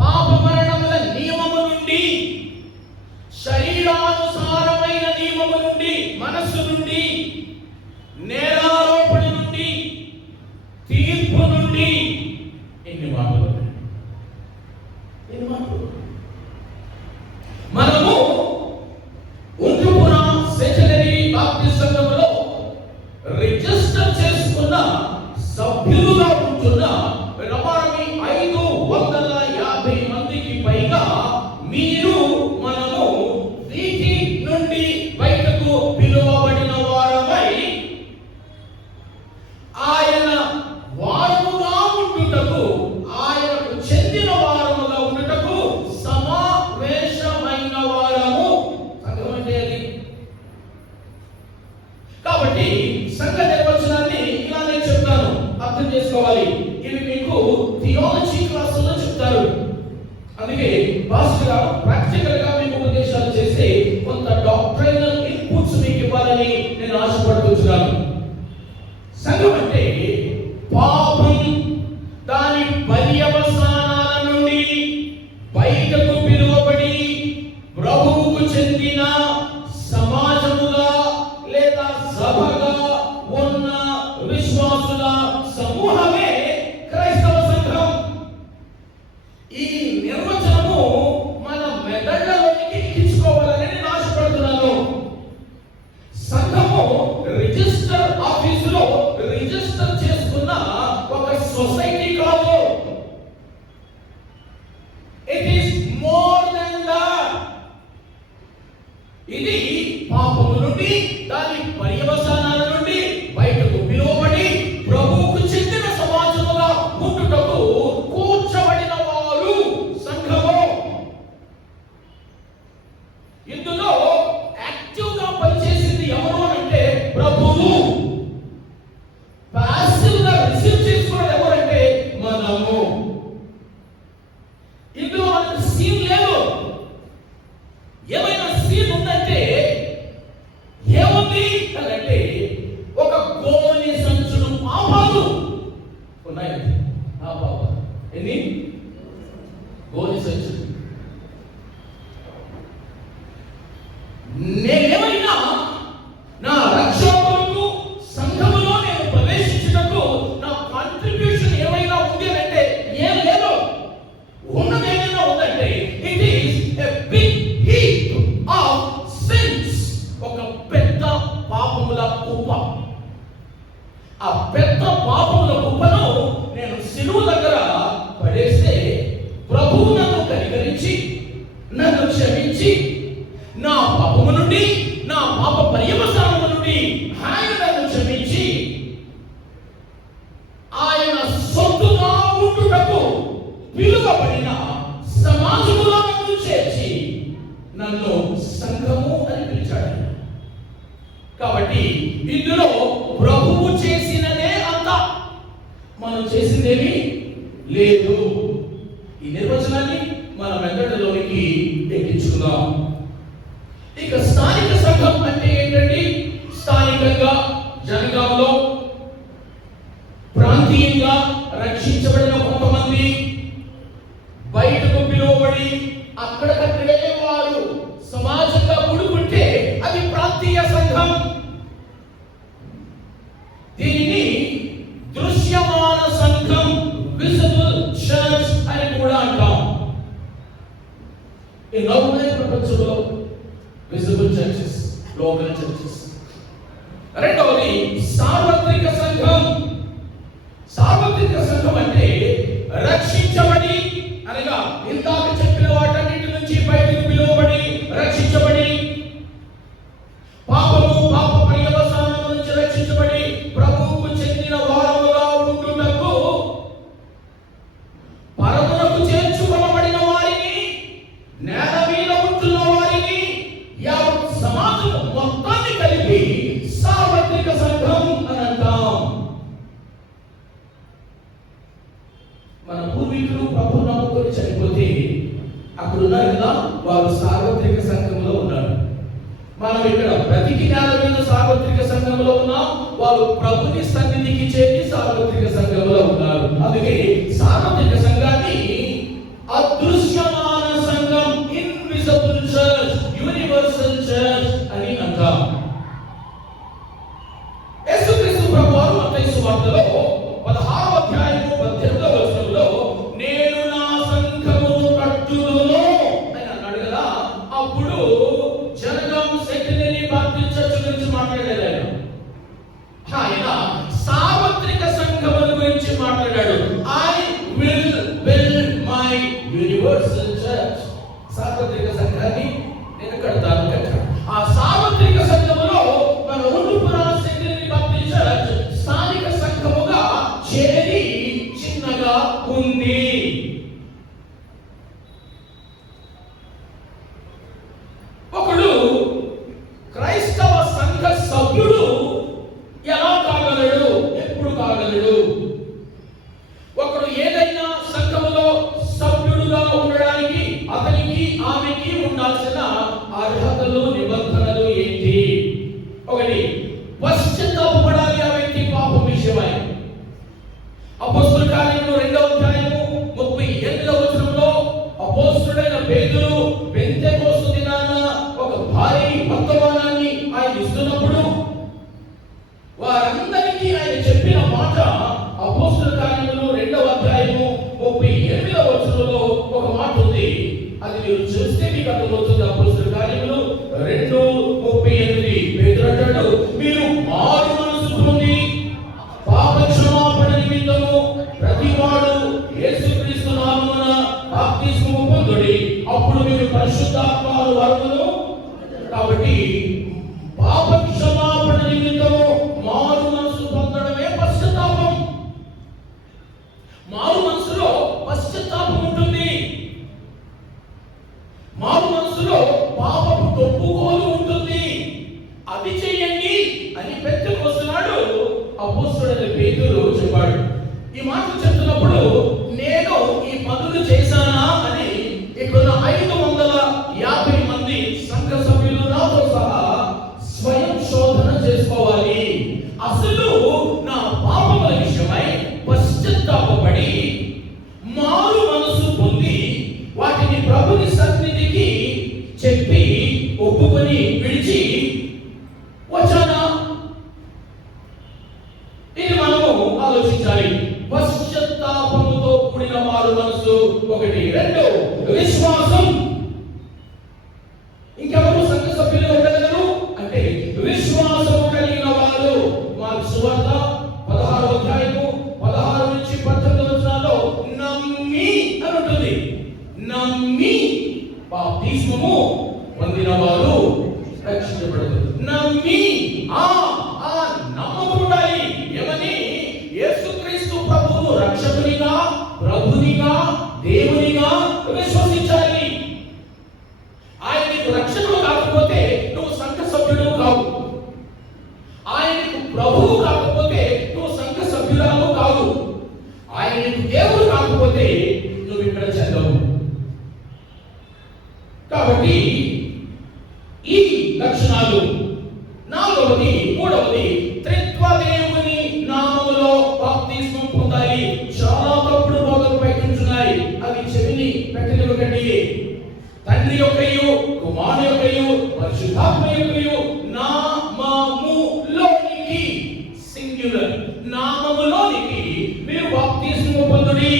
పాప మరణముల నియమము నుండి, శరీరానుసారమైన నియమము నుండి, మనస్సు నుండి, నేరారోపణ నుండి, తీర్పు నుండి. ఎన్ని మాటలు మనము ఉంటుపుర సెచనరీ బాప్టిస్ట్ సంఘములో రిజిస్టర్ చేసుకున్న సభ్యులుగా ఉంటున్న 550 మందికి పైగా మీరు మనము వీటి నుండి బయటకు పిలువబడిన వారమై ఆయన వారముగా ఉండుటకు, ఆయనకు చెందిన వారముగా ఉండుటకు సమావేశమైన వారము. సంఘం అంటే అది. కాబట్టి సంఘ నిర్వచనాన్ని ఇలా నేను చెప్తాను, అర్థం చేసుకోవాలి. ఇవి మీకు థియాలజీ క్లాసుల్లో చెప్తారు. అందుకే పాస్టర్ గారు ప్రాక్టికల్ గా మీకు ఉపదేశాలు చేసి కొంత డాక్ట్రైనల్ ఇన్పుట్స్ మీకు ఇవ్వాలని నేను ఆశపడుతున్నాను. సంఘం అంటే పాపం దాని పర్యవసానాల నుండి బయటకు పిలువబడి ప్రభువుకు చెందిన సమాజముగా లేదా సభగా ఉన్న విశ్వాసుల సమూహమే క్రైస్తవ సంఘం. ఈ నిర్వచనము మన మెదళ్ళలోకి ఎక్కించుకోవాలని నేను ఆశపడుతున్నాను. సంఘము రిజిస్టర్ ఆఫీసులో రిజిస్టర్ చేసుకున్న ఒక సొసైటీ కాదు. It is more than that. ఇది పాపము నుండి, దాని పర్యవసానాల నుండి బయటకు పిలువబడి ప్రభువుకు చెందిన సమాజముగా ఉండుటకు కూర్చబడిన వారు సంఘము. ఇందులో యాక్టివ్ గా పనిచేసింది ఎవరు అంటే ప్రభువు. పాసివ్ గా రిసీవ్ చేసుకున్నది ఎవరంటే మనము. ఇందులో మనకు సీన్ లేదు. ఏమైనా సీన్ ఉందంటే ఏముంది అంటే ఒక గోని సంచులు పాపాలు ఉన్నాయి. ఆ పాప ఎన్ని గోని సంచులు. నేనేమైనా నా రక్షణ కొరకు సంఘములో నేను ప్రవేశించుటకు నా కాంట్రిబ్యూషన్ ఏమైనా ఉంది అంటే ఏం లేదు. ఉన్నది ఏమైనా ఉందంటే it is a big heap of sins. ఒక పెద్ద పాపముల కుప్ప. ఆ పెద్ద పాపముల కుప్పను నేను శిలువ దగ్గర పడేస్తే ప్రభువు నన్ను కనికరించి నన్ను క్షమించి నా పాపము నుండి, నా పాప పర్యవసానము నుండి ఆయన నన్ను క్షమించి ఆయన సొత్తుగా ఉండుటకు పిలువబడిన సమాజములో నన్ను చేర్చి నన్ను సంఘము అని పిలిచాడు. కాబట్టి ఇందులో ప్రభువు చేసినదే అంత, మనం చేసిందేమీ లేదు. ఈ నిర్వచనాన్ని మన మెదడులోనికి ఎక్కించుకుందాం. ఇక స్థానిక సంఘం అంటే ఏంటండి? స్థానికంగా జనగాంలో ప్రాంతీయంగా రక్షించబడిన కొంతమంది బయటకు పిలువబడి అక్కడికక్కడే వారు సమాజంగా కూడుకుంటే అది ప్రాంతీయ సంఘం. దీనిని దృశ్యమాన సంఘం, విజిబుల్ చర్చ్ అని కూడా అంటాం. ఈ నవ్వునే ప్రపంచంలో విజిబుల్ చర్చెస్, లోకల్ చర్చెస్. రెండవది సార్వత్రిక సంఘం. సార్వత్రిక సంఘం అంటే రక్షించబడి అనగా ఇందాక చెప్పిన వాటన్నిటి నుంచి బయట చనిపోతే అక్కడ ఉన్నారు కదా, వారు సార్వత్రిక సంఘంలో ఉన్నారు. మనం ఇక్కడ బ్రతికి నేల మీద సార్వత్రిక సంఘంలో ఉన్నాం, వాళ్ళు ప్రభుని సన్నిధికి చేరి సార్వత్రిక సంఘంలో ఉన్నారు. అందుకే సార్వత్రిక సంఘాన్ని అదృశ్యమాన సంఘం, ఇన్విజిబుల్ చర్చ్, యూనివర్సల్ చర్చ్ అని అంటాం. యేసుక్రీస్తు ప్రభువారు మత్తయి సువార్తలో 16వ అధ్యాయము 18వ వచనంలో నేను నా సంఘమును కట్టుదును అని అన్నాడు కదా. అప్పుడు జనగం సెక్రటరీ బాప్టిస్ట్ చర్చ్ గురించి మాట్లాడాడు. ఆయన సార్వత్రిక సంఘముల గురించి మాట్లాడాడు. I will build my universal church. సార్వత్రిక సంఘాన్ని నేను కడతాను. ఆ సార్వత్రిక సంఘములో మన ఉండుపురా సెక్రటరీ బాప్టిస్ట్ చర్చ్ స్థానిక సంఘముగా చేరి చిన్నగా ఉంది. ఒకడు క్రైస్తవ సంఘ సభ్యుడు ఎలా కాగలడు, ఎప్పుడు కాగలడు? ఒకడు ఏదైనా సంఘములో సభ్యుడుగా ఉండడానికి అతనికి ఆమెకి ఉండాల్సిన అర్హతలు, నిబంధనలు ఏంటి? ఒకటి, పశ్చాత్తాపపడాలి ఆ వ్యక్తి పాపం విషయమై. అపోస్తలుల కార్యములు 2వ అధ్యాయము 38వ వచనంలో అపోస్తలుడైన పేతురు పెంతెకోస్తు దినాన ఒక భారీ వర్తమానాన్ని ఆయన ఇస్తున్నప్పుడు వారందరికీ ఆయన చెప్పిన మాట అపోస్తలుల కార్యములు 2వ అధ్యాయము 38వ వచనంలో ఒక మాట ఉంది. అది మీరు చూస్తే మీకు అర్థమవుతుంది. అపోస్తలుల కార్యములు 2:38 పేతురు అంటాడు, మీరు మారు మనసు పొంది పాప క్షమాపణ నిమిత్తము ప్రతివాడు యేసుక్రీస్తు నామమున బాప్తిస్మము పొందుడి, అప్పుడు మీరు పరిశుద్ధాత్మ వరమును. కాబట్టి పాప క్షమాపణ నిమిత్తము మారు మనసు పొందడమే పశ్చాత్తాపం. మారు మనసులో పశ్చాత్తాపం ఉంటుంది. మారు మనసులో పాపపు ఒప్పుకోలు ఉంటుంది. అది చెయ్యండి అని పెంతెకోస్తునాడు అపోస్తలుడైన పేతురు చెప్పాడు. ఈ మాటలు చెప్తున్నప్పుడు నేను ఈ పనులు చేశానా అని ఇక్కడ 550 మంది సంఘ సభ్యులు నాతో సహా స్వయం శోధన చేసుకోవాలి. అసలు నా పాపముల విషయమై పశ్చాత్తాపపడి మారు మనసు పొంది వాటిని ప్రభుని సన్నిధికి చెప్పి ఒప్పుకొని విడిచి వచ్చానా? ఇది మనము ఆలోచించాలి. పశ్చాత్తాపముతో కూడిన మారు మనసు ఒకటి. 2, విశ్వాసం. ఇంకెవరు సంఘ సభ్యులు ఉండగలరు అంటే విశ్వాసం కలిగిన వారు. మార్కు సువార్త 16వ అధ్యాయము 16 నుంచి 18 వచనాల్లో నమ్మి అని ఉంటుంది. నమ్మి బాప్తిస్మము పొందిన వారు రక్షించబడతారు. నమ్మి ఆ నమ్మకం ఉండాలి. ఏమని? యేసుక్రీస్తు ప్రభువును రక్షకునిగా, ప్రభునిగా, దేవునిగా విశ్వసించాలి. ఆయనకు రక్షకుడు కాకపోతే నువ్వు సంఘ సభ్యుడు కావు. ఆయనకు ప్రభువు కాకపోతే నువ్వు సంఘ సభ్యురాలు కావు. ఆయనకు దేవుడు కాకపోతే నువ్వు ఇక్కడ చదవవు. కాబట్టి ఈ లక్షణాలు. 4వది, 3వది, త్రిత్వ దేవుని నామములో బాప్తిస్మం పొందాలి. చాలా తప్పుడు బోధలు బయటున్నాయి. అవి చెవిని పెట్టనివ్వకండి. తండ్రి యొక్కయు, కుమారుని యొక్కయు, పరిశుద్ధాత్మ యొక్కయు నామములోనికి, సింగులర్ నామములోనికి మీరు బాప్తిస్మం పొందుడి.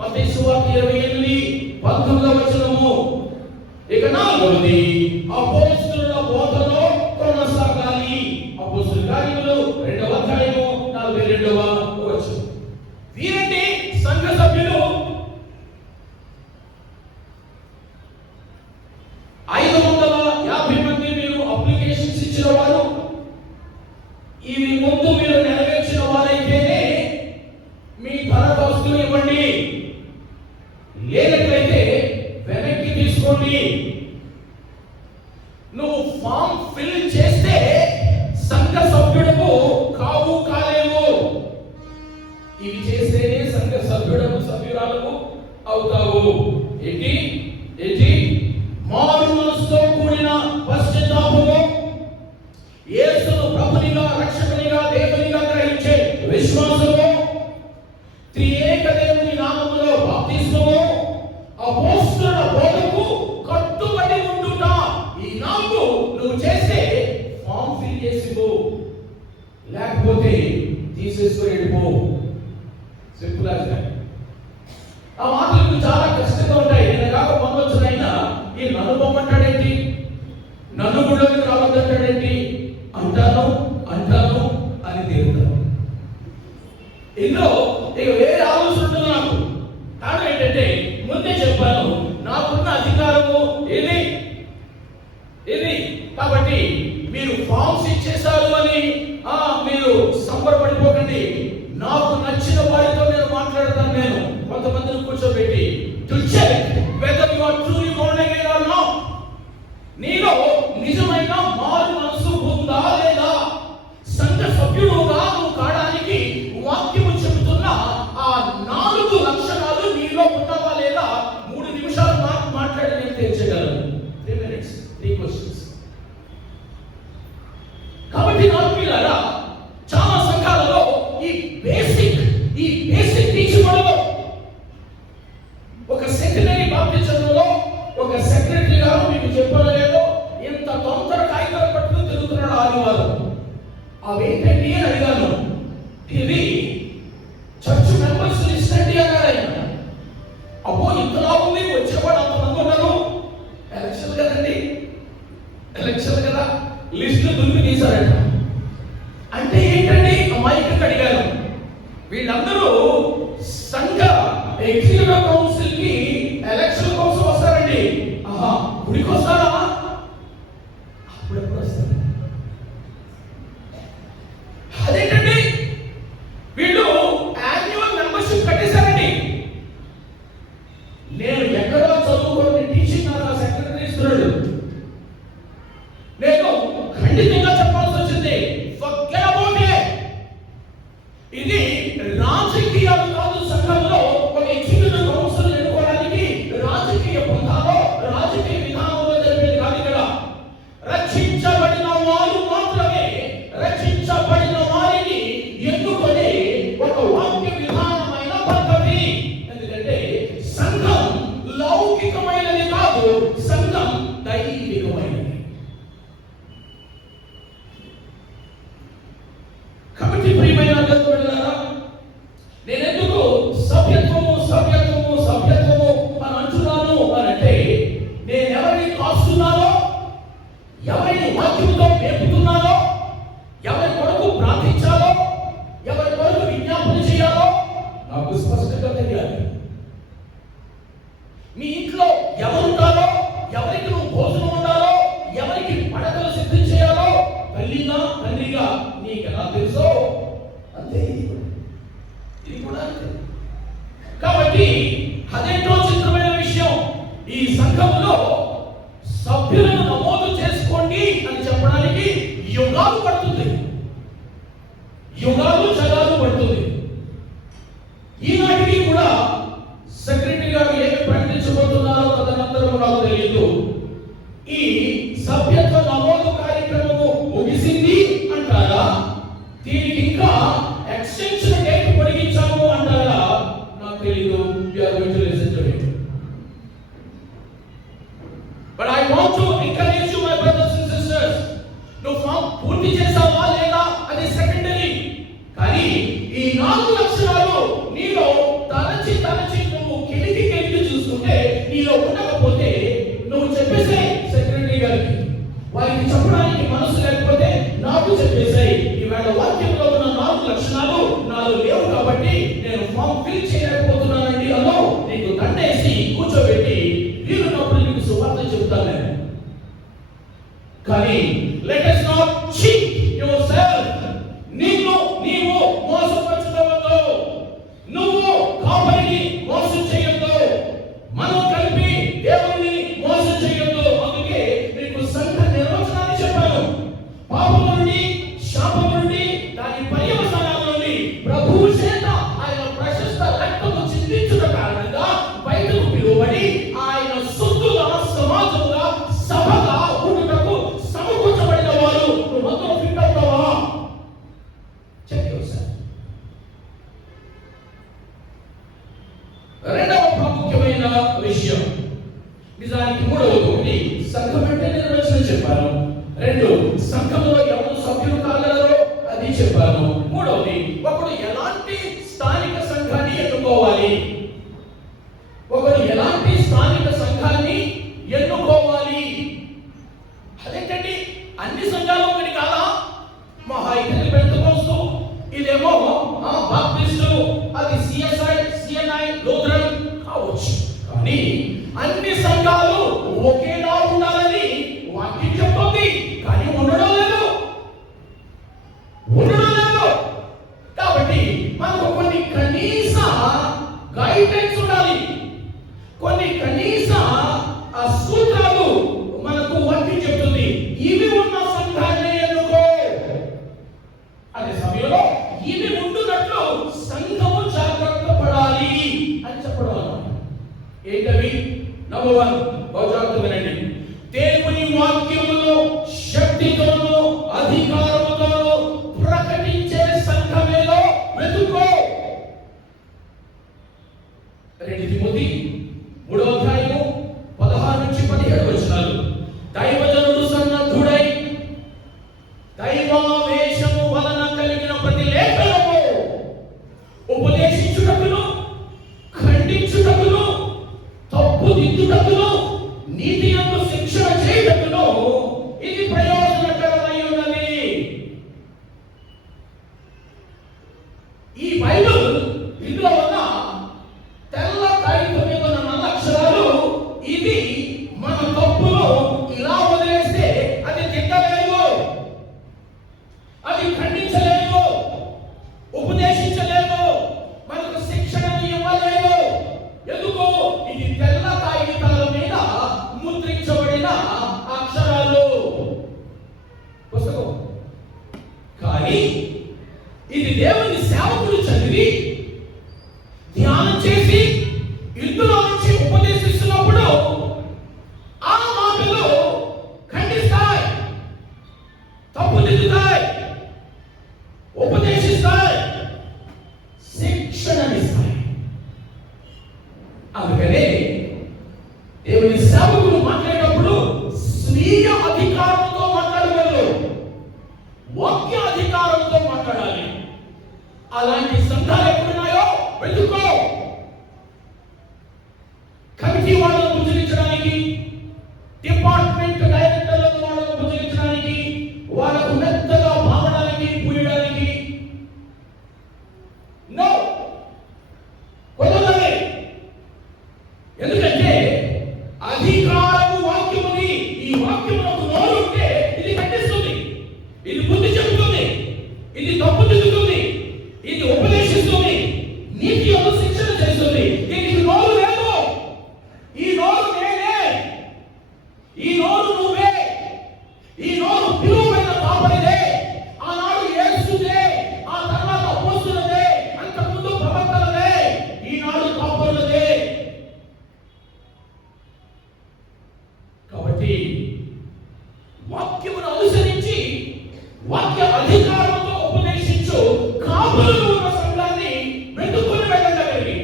మత్తయి సువార్త 28:19వ వచనము. ఇక 4వది, అపోస్తలుల బోధలో కొనసాగాలి. అపోస్తలుల కార్యములు 2వ అధ్యాయము 42వ వచనం. వీరంటే సంఘ సభ్యులు. 550 మంది మీరు అప్లికేషన్స్ ఇచ్చిన వారు. ఇవి ముందు మీరు నెరవేర్చిన వారైతేనే మీ దరఖాస్తులు ఇవ్వండి. లేనట్లయితే వెనక్కి తీసుకోండి. నువ్వు ఫామ్ ఫిల్ చేస్తే సంఘ సభ్యుడము కాలేవు. ఇవి చేస్తేనే సంఘ సభ్యుడము, సభ్యురాలకు అవుతావు. ఏంటి ఏంటి మారు మనసుతో కూడిన పశ్చాత్తాపము, యేసును ప్రభునిగా రక్షకునిగా దేవునిగా గ్రహించే విశ్వాసము, త్రియేక దేవుని నామములో బాప్తిస్మము, అపోస్తలుల బోధకు కట్టుబడి ఉండుట. ఈ నాలుగు నువ్వు చేస్తే ఫామ్ ఫిల్ చేసిపో, లేకపోతే తీసేసుకుని వెళ్ళిపో. Simple as that. ఆ మాటలు చాలా కష్టంగా ఉంటాయి. నేను కాక పొందొచ్చు అయినా ఈ నన్ను పొమ్మంటాడేంటి, నన్ను గుళ్ళకి రావద్దంటాడేంటి అంటాను అంటాను అని తీరుతాను. ఇందులో ఇక వేరే ఆలోచన ఉంటుంది నాకు. కారణం ఏంటంటే ముందే చెప్పాను, నాకున్న అధికారము ఏది ఇది. కాబట్టి మీరు ఫామ్స్ ఇచ్చేశారు అని మీరు సంబరపడిపోకండి. నాకు నచ్చిన వాడితో నేను మాట్లాడతాను. నేను కొంతమందిని కూర్చోబెట్టి to check whether you are truly born again or not. నీలో నిజమైన మారు మనసు ఉందా లేదా? సంఘ సభ్యుడుగా నువ్వు కావడానికి వాక్యము చెబుతున్న ఆ 4 లక్షణాలు నీలో ఉన్నవా లేదా? 3 నిమిషాలు మాట్లాడి నేను తెచ్చగలను. 3 minutes 3 questions. కాబట్టి నాకు మీలారా చాలా సంఘాలలో ఈ బేసిక్ టీచింగ్ ఉండదు. ఒక సెక్రటరీ బాప్టిజంలో ఒక సెక్రటరీ గారు మీకు చెప్పారో లేదో ఇంత తొందర కాగితాలు పట్టుకుని తిరుగుతున్నాడు ఆదివారం. అవేంటండి అని అడిగాను. ఇది చర్చ్ మెంబర్స్ లిస్ట్ అండి అన్నాడు ఆయన. అబ్బో ఇంతలా ఉంది, వచ్చేవాడు అంతమంది ఉన్నారు. ఎలక్షన్ కదండి, ఎలక్షన్ కదా, లిస్టు దుమ్మి తీశారట. అంటే ఏంటండి అమాయకంగా అడిగాను. వీళ్ళందరూ సంఘ ఎగ్జిక్యూటివ్ కౌన్సిల్ కి ఎలక్షన్ కోసం వస్తారండి. గుడికి వస్తారా? అప్పుడెప్పుడు వస్తారు? అదేంటండి వీళ్ళు యాన్యువల్ మెంబర్షిప్ కట్టేశారండి. నేను ఎక్కడో చదువుకోని టీచింగ్ నాకు సెక్రటరీ ఇస్తున్నాడు. నేను ఖండితంగా చెప్పాల్సి వచ్చింది, ఫర్గెట్ అబౌట్ ఇట్. ఇది రాజకీయాలు కాదు. సంఘంలో ఒక ఎగ్జిక్యూటివ్ కౌన్సిల్ ఎన్నుకోవడానికి రాజకీయ పొందాలో రాజకీయ విధానంలో జరిపేది కాదు. ఇక్కడ రక్షించబడిన వారు మాత్రమే రక్షించబడిన వారిని ఎన్నుకొని ఒక వాక్య విధానమైన పద్ధతి. ఎందుకంటే సంఘం లౌకికమైనది కాదు, సంఘం దైవికమైనది. కాబట్టి ప్రియమైన దేవులారా, నేను ఎందుకు సభ్యత్వము అని అంటున్నాను అంటే, నేను ఎవరిని కాస్తున్నానో, ఎవరిని వాక్యంతో మేపుతున్నానో, ఎవరి కొరకు ప్రార్థించాలో, ఎవరి కొరకు విజ్ఞాపన చేయాలో నాకు స్పష్టంగా తెలియాలి. మీ ఇంట్లో ఎవరుంటారో, ఎవరికి నువ్వు భోజనం ఉండాలో, ఎవరికి పడకలు సిద్ధం చేయాలో తండ్రిగా నీకు ఎలా తెలుసో అంతే ఇది కూడా అంతే. కాబట్టి అదేంటో చిత్రమైన విషయం, ఈ సంఘంలో సభ్యులను నమోదు చేసుకోండి అని చెప్పడానికి యుగాలు పడుతుంది, జగాలు పడుతుంది. ఈనాటికి కూడా సెక్రటరీ గారు ఏమి ప్రకటించబోతున్నారో తదనంతరం నాకు తెలియదు. ఈ సభ్యత్వ నమోదు కార్యక్రమము ముగిసింది అంటారా, దీనికి ఇంకా ఎక్స్టెన్షన్ డేట్ పొడిగించాము అంటారా నాకు తెలియదు. But I want to encourage you, my brothers and sisters. నువ్వు ఫామ్ పూర్తి చేసావా లేదా అది సెకండరీ. కానీ ఈ 4 లక్షణాలు నీలో తలచి నువ్వు కెలికి చూస్తుంటే, నీలో ఉండకపోతే నువ్వు చెప్పేసే సెక్రటరీ గారికి. వారికి చెప్పడానికి మనసు లేకపోతే నాకు చెప్పేసాయి, ఈవేళ వాక్యంలో ఉన్న 4 లక్షణాలు నాలో లేవు కాబట్టి నేను ఫామ్ ఫిల్ చేయలేకపోతున్నానండి అలో నీకు దండేసి కూర్చోబెట్టి వీలున్నప్పుడు నీకు సువార్త చెబుతాను నేను. కానీ let us not cheat yourself. నీవు మోసపరచుకోవద్దు, నువ్వు కాపరిని మోసం చేయొద్దు, మనం కలిపి దేవుని మోసం చేయొద్దు. అందుకే నీకు సంఘ నిర్వచనాన్ని చెప్పాను. పాపము నుండి, శాపము నుండి, దాని పర్యవసానాల నుండి ప్రభువు చేత ఆయన ప్రశస్త రక్తము చిందించుట కారణంగా బయటకు పిలువ విషయం. నిజానికి మూడవది, ఒకటి సంఘం అంటే నిర్వచనం చెప్పాను. రెండు, సంఘంలో ఎవరు సభ్యులు కాగలరో అది చెప్పాను. మూడవది, ఒకడు ఎలాంటి స్థానిక సంఘాన్ని ఎన్నుకోవాలి, ఒకడు ఎలాంటి స్థానిక సంఘాన్ని ఎన్నుకోవాలి. అదేంటండి, అన్ని సంఘాలు ఒకటి కాదా? మహా అయితే పెంతెకోస్తు, ఇదేమో బాప్టిస్టు, అది సిఎస్ఐ, సిఎన్ఐ, లూథరన్ కావచ్చు. కానీ అన్ని సంఘాలు ఒకేలా ఉండాలని వాక్యం చెప్తుంది. కానీ ఉండడం లేదు. కాబట్టి మనకు కొన్ని కనీస గైడ్లైన్స్ ఉండాలి, కొన్ని కనీస సూత్రాలు మనకు వాక్యం చెప్తుంది. ఇవి ఉన్న సంఘాన్ని ఎన్నుకో. అదే సమయంలో ఇవి ఉండునట్లు సంఘము జాగ్రత్త పడాలి అని చెప్పడం అన్నమాట. ఏంటవి? నంబర్ 1, బహుజాగ్రత్త వినండి. దేవుని వాక్యమును శక్తితోనూ అధికారముతోనూ ప్రకటించే సంఘమేలో వెతుకో. 2 తిమోతి 3వ అధ్యాయము 16 నుంచి 17 వచనాలు. దైవజనుడు సన్నద్ధుడై దైవావేశము వలన కలిగిన ప్రతి లేఖనము ఉపదేశించుటకును, ఖండించుటకును, తప్పుదిద్దుటకును, నీతి యందు శిక్షణ చేయుటకును ఇది ప్రయోజనకరమై ఉన్నది. ఈ బైబిల్, ఇందులో ఉన్న తెల్ల కాగితం మీద ఉన్న నల్ల అక్షరాలు, ఇది మన తప్పులు ఇలా వదిలేస్తే అది తిట్టలేదు, అది ఖండించలేదు, ఉపదేశించలేదు, మనకు శిక్షణను ఇవ్వలేదు. ఎందుకు? ఇది తెల్ల కాగితాల మీద ముద్రించబడిన అక్షరాలు, పుస్తకం. కానీ ఇది దేవుని సేవకులు చదివి ధ్యానం చేసి ఇందులో నుంచి ఉపదేశిస్తున్నప్పుడు ఆ మాటలు ఖండిస్తాయి, తప్పుదిద్దుతాయి, ఉపదేశిస్తాయి, శిక్షణనిస్తాయి. అందుకనే దేవుని సేవకులు మాట్లాడేటప్పుడు స్వీయ అధికారంతో మాట్లాడగలరు, వాక్య అధికారంతో మాట్లాడాలి. అలాంటి సంఘాలు ఎక్కడున్నాయో వెతుక్కో. కమిటీ వాళ్ళను బుజ్జించడానికి, డిపార్ట్మెంట్ డైరెక్టర్లను వాళ్ళను బుజ్జించడానికి, వాళ్ళకు మెత్తగా భావడానికి, పూయడానికి నో, కుదరదు. ఎందుకంటే అధికారము వాక్యముని, ఈ వాక్యమునకు నోరు ఉంటే ఇది ఖండిస్తుంది, ఇది బుద్ధి చెబుతుంది, ఇది తప్పుదిద్దుతుంది, ఇది ఉపదేశిస్తుంది, నీతి యొక్క శిక్షణ చేస్తుంది. దీనికి నోరు లేదు. ఈ నోరు నేనే, ఈ నోరు నువ్వే, ఈ నోరు పిలువైన కాపరిదే. ఆనాడు యేసుదే, ఆ తర్వాత అపోస్తలుదే, అంతకుముందు ప్రవక్తలదే, ఈనాడు కాపరులదే. కాబట్టి వాక్యమును అనుసరించి వాక్య అధికారంతో ఉపదేశించు కాపులు ఉన్న సంఘాన్ని వెతుక్కుని వెళ్ళగలిగి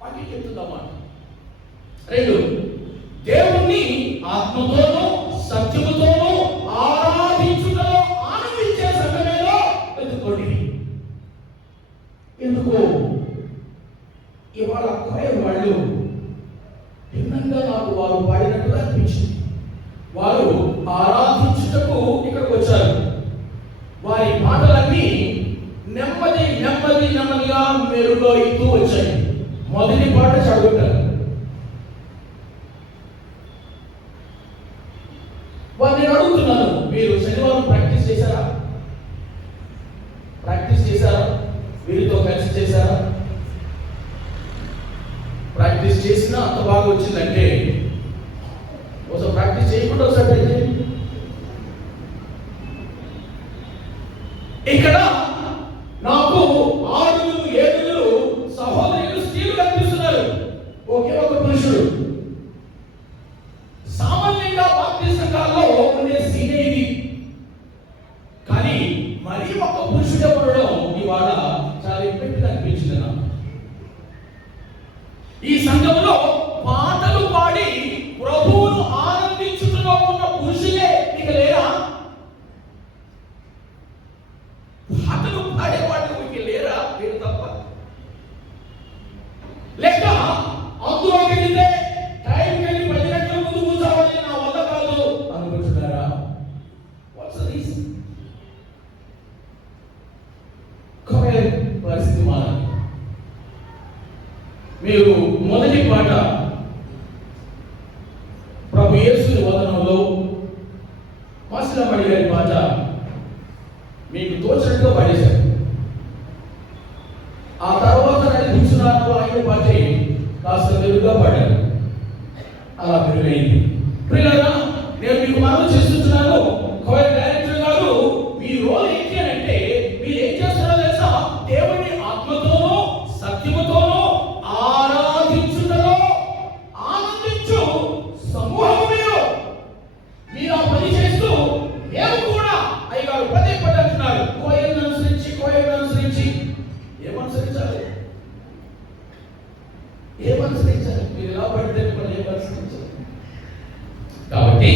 వాక్యం చెప్తుందన్నమాట. 2, దేవుణ్ణి ఆత్మతోనూ సత్యముతోనూ ఆరాధించుటలో ఆనందించే సంఘమేలో వెతుక్కోండి. ఎందుకు? ఇవాళ కోయర్ వాళ్ళు భిన్నంగా నాకు వారు పాడినట్టుగా అనిపించింది. వారు ఆరాధించుటకు ఇక్కడికి వచ్చారు. వారి పాటలన్నీ నెమ్మదిగా మెరుగవుతూ వచ్చాయి. మొదటి పాట చదువుతారు. వారిని అడుగుతున్నాను, మీరు శనివారం ప్రాక్టీస్ చేశారా? వీరితో కలిసి చేశారా? ప్రాక్టీస్ చేసినా అంత బాగా వచ్చిందంటే ఒకసారి ప్రాక్టీస్ చేయకుండా ఒకసారి ట్రై చేయండి. ఇక్కడ నాకు 6-7 సహోదరులు స్త్రీలు కనిపిస్తున్నారు, ఒకే ఒక పురుషుడు. సామాన్యంగా బాప్టిస్ట్ సంఘాల్లో ఉండే సీనే ఇది. కానీ మరీ ఒక పురుషుడే ఉండడం ఇవాళ చాలా ఇబ్బందిగా అనిపించింది నాకు. ఈ సంఘంలో మరి ప్రభువును ఆనందించుటలో ఉన్న పురుషులే ఇక లేరా? పాటలు పాడేవాళ్ళు ఇక లేరా? లేరు తప్ప. లేక అందులోకి వెళ్తే టైంకి వెళ్ళి 10 గంటల ముందు కూర్చోవాలి, నా వల్ల కాదు అనుకుంటున్నారా? What's the reason? పరిస్థితి మారాలి. మీరు మొదటి పాట ప్రభు యేసు వదనంలో మాసిలమ్మడి గారి పాట మీకు తోచినట్టుగా పాడేశారు. ఆ తర్వాత నేను కూర్చున్నాను ఆయన పాట కాస్త మెరుగ్గా పాడారు. అలా మెరుగైంది. ప్రియులారా, నేను మీకు మనం చేస్తున్నాను. డైరెక్టర్ గారు మీ రోల్ ఏంటి అని అంటే మీరు ఏం చేస్తున్నారో తెలుసా? దేవుని ఆత్మతోనూ సత్యముతోనూ ఆరాధించుటలో ఆనందించు సమూహము మీరు. మీరు ఆ పని చేస్తూ మేము కూడా అయ్యగారు పదే పదే అంటున్నారు, కోయలను అనుసరించి ఏమనుసరించాలి? మీరు ఎలా పడితే ఏమనుసరించాలి? కాబట్టి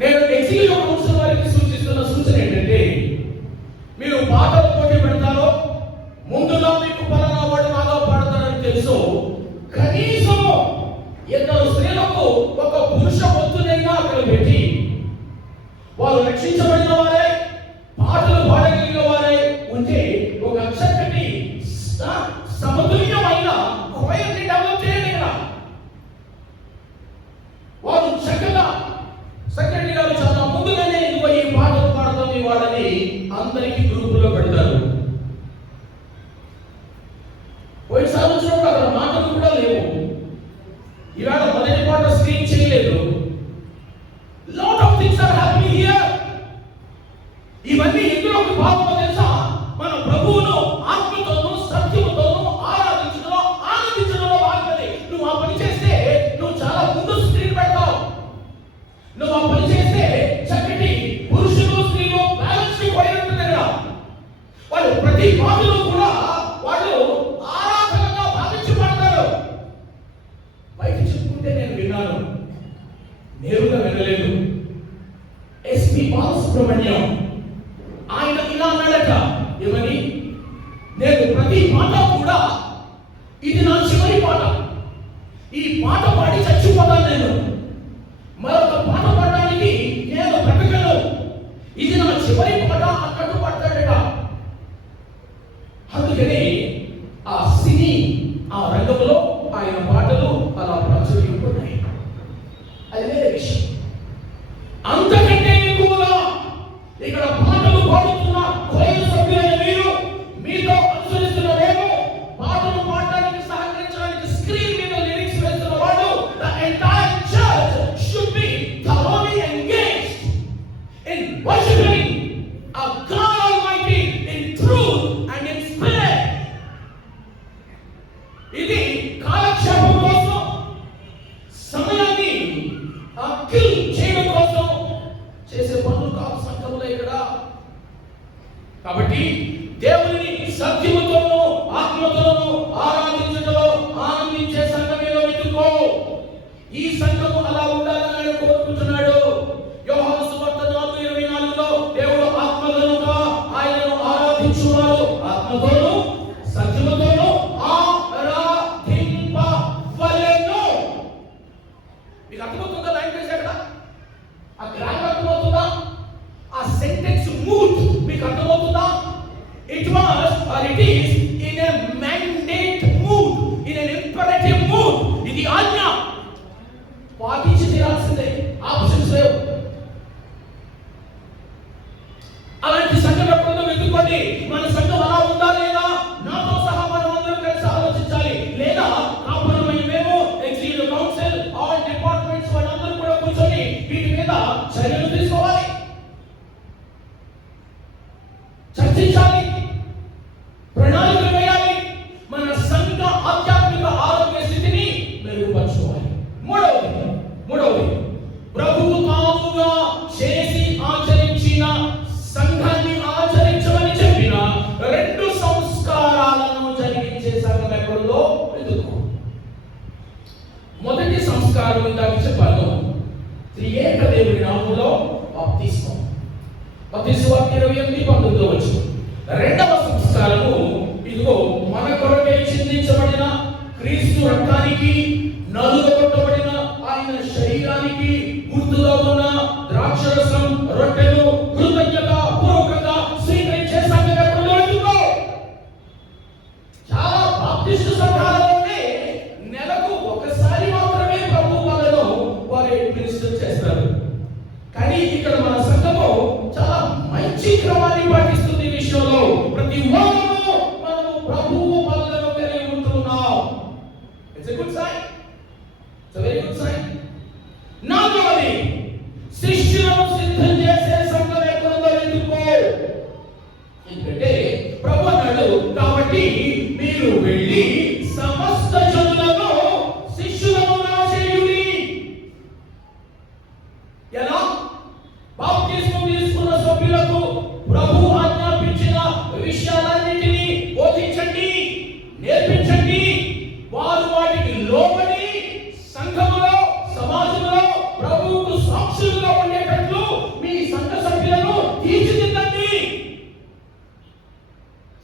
నేను ఎగ్జిక్యూటివ్ కౌన్సిల్ వారికి సూచిస్తున్న సూచన ఏంటంటే, మీరు పాటలు పోటీ పెడతారో, ముందుగా మీకు పలానా వాడు బాగా పాడతారని తెలుసు, కనీసము 2 స్త్రీలకు ఒక పురుష పొత్తునైనా అక్కడ పెట్టి వారు రక్షించబడిన వారే, పాటలు పాడగలిగిన వారే ఉంటే ఒక చక్కటి సమతుల్యమైన కోయల్ని డెవలప్ చేయండి. వారు చక్కగా సెక్రటరీ గారు చాలా ముందుగానే ఇదిగో ఈ పాటలు పాడతాం ఈ వాళ్ళని అందరికీ గ్రూపులో పెడతారు. పోయిన సంవత్సరం అక్కడ మాటలు కూడా లేవు. ఈవేళ మొదటి పాట స్క్రీన్ చేయలేదు. Lot of things are happening here. ఇవన్నీ ఎందులో భాగమో తెలుసా? మన ప్రభువును ఆత్మతోనూ సత్యముతోనూ ఆరాధించడంలో ఆనందించడంలో భాగమని. నువ్వు ఆ పని చేస్తే నువ్వు చాలా ముందు స్క్రీన్ పెడతావు. నువ్వు ఆ పని చేస్తే చక్కటి పురుషులు స్త్రీలు బ్యాలెన్స్ పోయి ఉంటుంది కదా. వాళ్ళు ప్రతి పాటలో కూడా వాళ్ళు ఆరాధనగా భావించి పడతారు. బయట చెప్పుకుంటే నేను విన్నాను, నేరుగా వినలేదు. ఎస్పి బాలసుబ్రహ్మణ్యం ఆయన ఇలా అన్నాడట, ఏమని? నేను ప్రతి పాట కూడా ఇది నా చివరి పాట, ఈ పాట పాడి చచ్చిపోతాను, నేను మరొక పాట పాడడానికి నేను బ్రతకను, ఇది నా చివరి పాట అన్నట్టు పడతాడట. అందుకని ఆ సినీ ఆ రంగంలో ఆయన పాటలు అలా ప్రాచుర్యపడ్డాయి. అది వేరే విషయం. అంతకంటే ఎక్కువగా ఇక్కడ పాటలు పాడుతున్న కోయల సభ్యులైన మీరు, మీతో అనుసరిస్తున్నారేమో, పాటలు పాడడానికి సహకరించడానికి స్క్రీన్ మీద లిరిక్స్ వేస్తున్న వాళ్ళు, the entire church should be thoroughly engaged in worshiping a God Almighty in truth and in spirit. ఇది కాలక్షేపం కోసం, సమయాన్ని కిల్ చేయడం కోసం చేసే పనులు కాదు సంఘంలో ఇక్కడ. కాబట్టి దేవుని సత్యముతోనూ ఆత్మతోనూ ఆరాధించడంలో ఆనందించే సంఘమేదో వెతుక్కో. ఈ సంఘము అలా ఉండాలని ఆయన కోరుకుంటున్నాడు. యోహాను సువార్త 4:24లో దేవుడు ఆత్మ కనుక ఆయనను ఆరాధించువారు ఆత్మతోనూ సత్యముతోనూ ఆరాధింపవలెను. మీకు అర్థమవుతుందా లాంగ్వేజ్ అక్కడ? ఆ గ్రామర్ అర్థమవుతుందా? ఆ సెంటెన్స్ మూడ్ మీకు అర్థమవుతుందా? It was or it is in a mandate mood, in an imperative mood. ఇది ఆజ్ఞ, పాటించి తీరాల్సిందే. ఆప్షన్స్ లేవు. సంస్కారం ఇందాక చెప్పాను, త్రియేక దేవుని నామములో బాప్తిస్మం. మత్తయి సువార్త 28:19 వచనం. రెండవ సంస్కారము, ఇదిగో మన కొరకై చిందించబడిన క్రీస్తు రక్తానికి నలుగొట్టబడిన ఆయన శరీరానికి గుర్తుగా ఉన్న ద్రాక్షరసం రొట్టెను కృతజ్ఞత పూర్వకంగా స్వీకరించే సంఘటనలో చాలా బాప్టిస్టు సంఘాలలోనే నెలకు ఒకసారి మాత్రమే ప్రభు వాళ్ళను వారు మినిస్టర్ చేస్తారు. కానీ ఇక్కడ మన సంఘము చాలా మంచి క్రమాన్ని పాటిస్తుంది. ఈ విషయంలో ప్రతి వారము మనము ప్రభువు వాళ్ళను కలిగి ఉంటున్నాం. It's a good sign. It's a very good sign. నాలుగవది, శిష్యులను సిద్ధం చేసే సంఘం ఎక్కడుందో ఎందుకో, ఎందుకంటే ప్రభు అన్నాడు, కాబట్టి మీరు వెళ్ళి సమస్త జనులను శిష్యులను చేయుడి. ఎలా? బాప్తిస్మం తీసుకున్న సభ్యులకు ప్రభు ఆజ్ఞాపించిన విషయాలన్నింటినీ బోధించండి, నేర్పించండి. వారు వాటికి లోబడి సంఘములో సమాజంలో ప్రభువుకు సాక్షులుగా ఉండేటట్లు మీ సంఘ సభ్యులను తీర్చిదిద్దండి.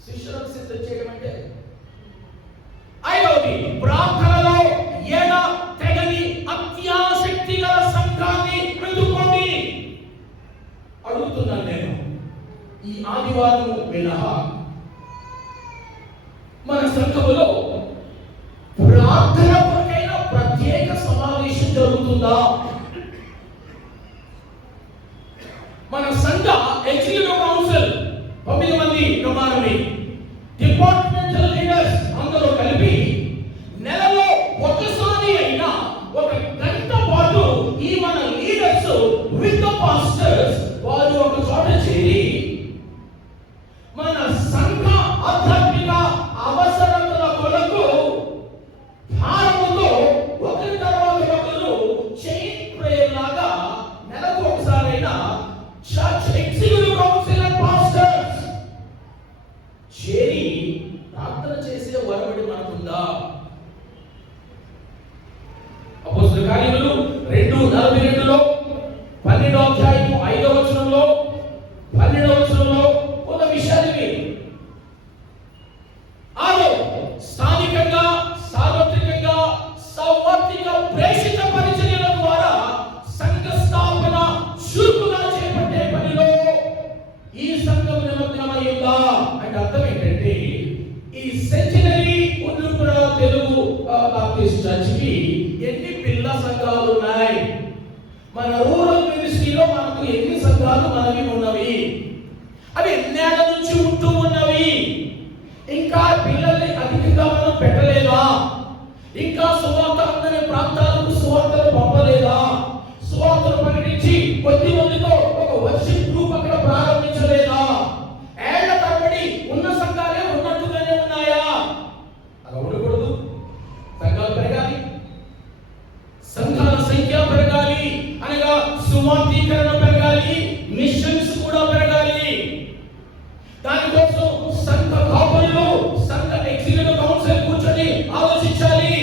శిష్యులకు సిద్ధం చేయడం అంటే ఐదవది, ప్రార్థనలో తెగని అత్యాశక్తి గల సంఘాన్ని వెతుక్కోండి. అడుగుతున్నాను నేను, ఈ ఆదివారం మినహా మన సంఘములో ప్రార్థన కొరకైన ప్రత్యేక సమావేశం జరుగుతుందా? మన సంఘ ఎగ్జిక్యూటివ్ కౌన్సిల్ 9 మంది ప్రమాణమే, డిపార్ట్మెంటల్ లీడర్స్ అందరూ కలిపి నెలలో ఒకసారి అయినా 1 గంట పాటు ఈ మన లీడర్స్ విత్ ద పాస్టర్స్ వారు ఒక చోట చేరి మన సంఘ ఆధ్యాత్మిక అవసరతల కొరకు భారముతో ఒకరి తర్వాత ఒకరు చైన్ ప్రేయర్ లాగా నెలకు ఒకసారైనా church executive council and pastors చేరి ప్రార్థన చేసే వరవడి మనకుందా? అపోస్తలుల కార్యములు 2:42లో 12వ అధ్యాయం 5వ వచనంలో 12వ వచనంలో ఒక విషయాన్ని ఆలో స్థానికంగా సార్వత్రికంగా సౌవర్తిక ప్రేషిత పరిచర్యల ద్వారా సంఘ స్థాపన చురుకుగా చేపట్టే పనిలో ఈ సంఘం నిమగ్నమై ఉందా అంటే అర్థం ఏంటంటే, ఈ సెంచరీ ఉద్రుపుర తెలుగు బాప్టిస్ట్ చర్చికి ఎన్ని పిల్ల సంఘాలు ఉన్నాయి? మన రూరల్ మినిస్ట్రీలో మనకు ఎన్ని సంఘాలు మనవి ఉన్నవి? అవి ఎన్నేళ్ల నుంచి ఉంటూ ఉన్నవి? ఇంకా పిల్లల్ని అధికంగా మనం పెట్టలేదా? ఇంకా సువార్త అందరి ప్రాంతాలకు సువార్తలు పంపలేదా? సువార్తలు ప్రకటించి కొద్ది మందితో ఒక వర్షిప్ గ్రూప్ అక్కడ ప్రారంభించలేదా? ఏళ్ల తరబడి ఉన్న సంఘాలే ఉన్నట్టుగానే ఉన్నాయా? అలా ఉండకూడదు. సంఘాలు పెరగాలి, సంఘాల సంఖ్య పెరగాలి, అనగా సువార్తీకరణ పెరగాలి, మిషన్స్ కూడా పెరగాలి. దానికోసం సంఘ కాపరులు, సంఘ ఎగ్జిక్యూటివ్ కౌన్సిల్ కూర్చొని ఆలోచించాలి.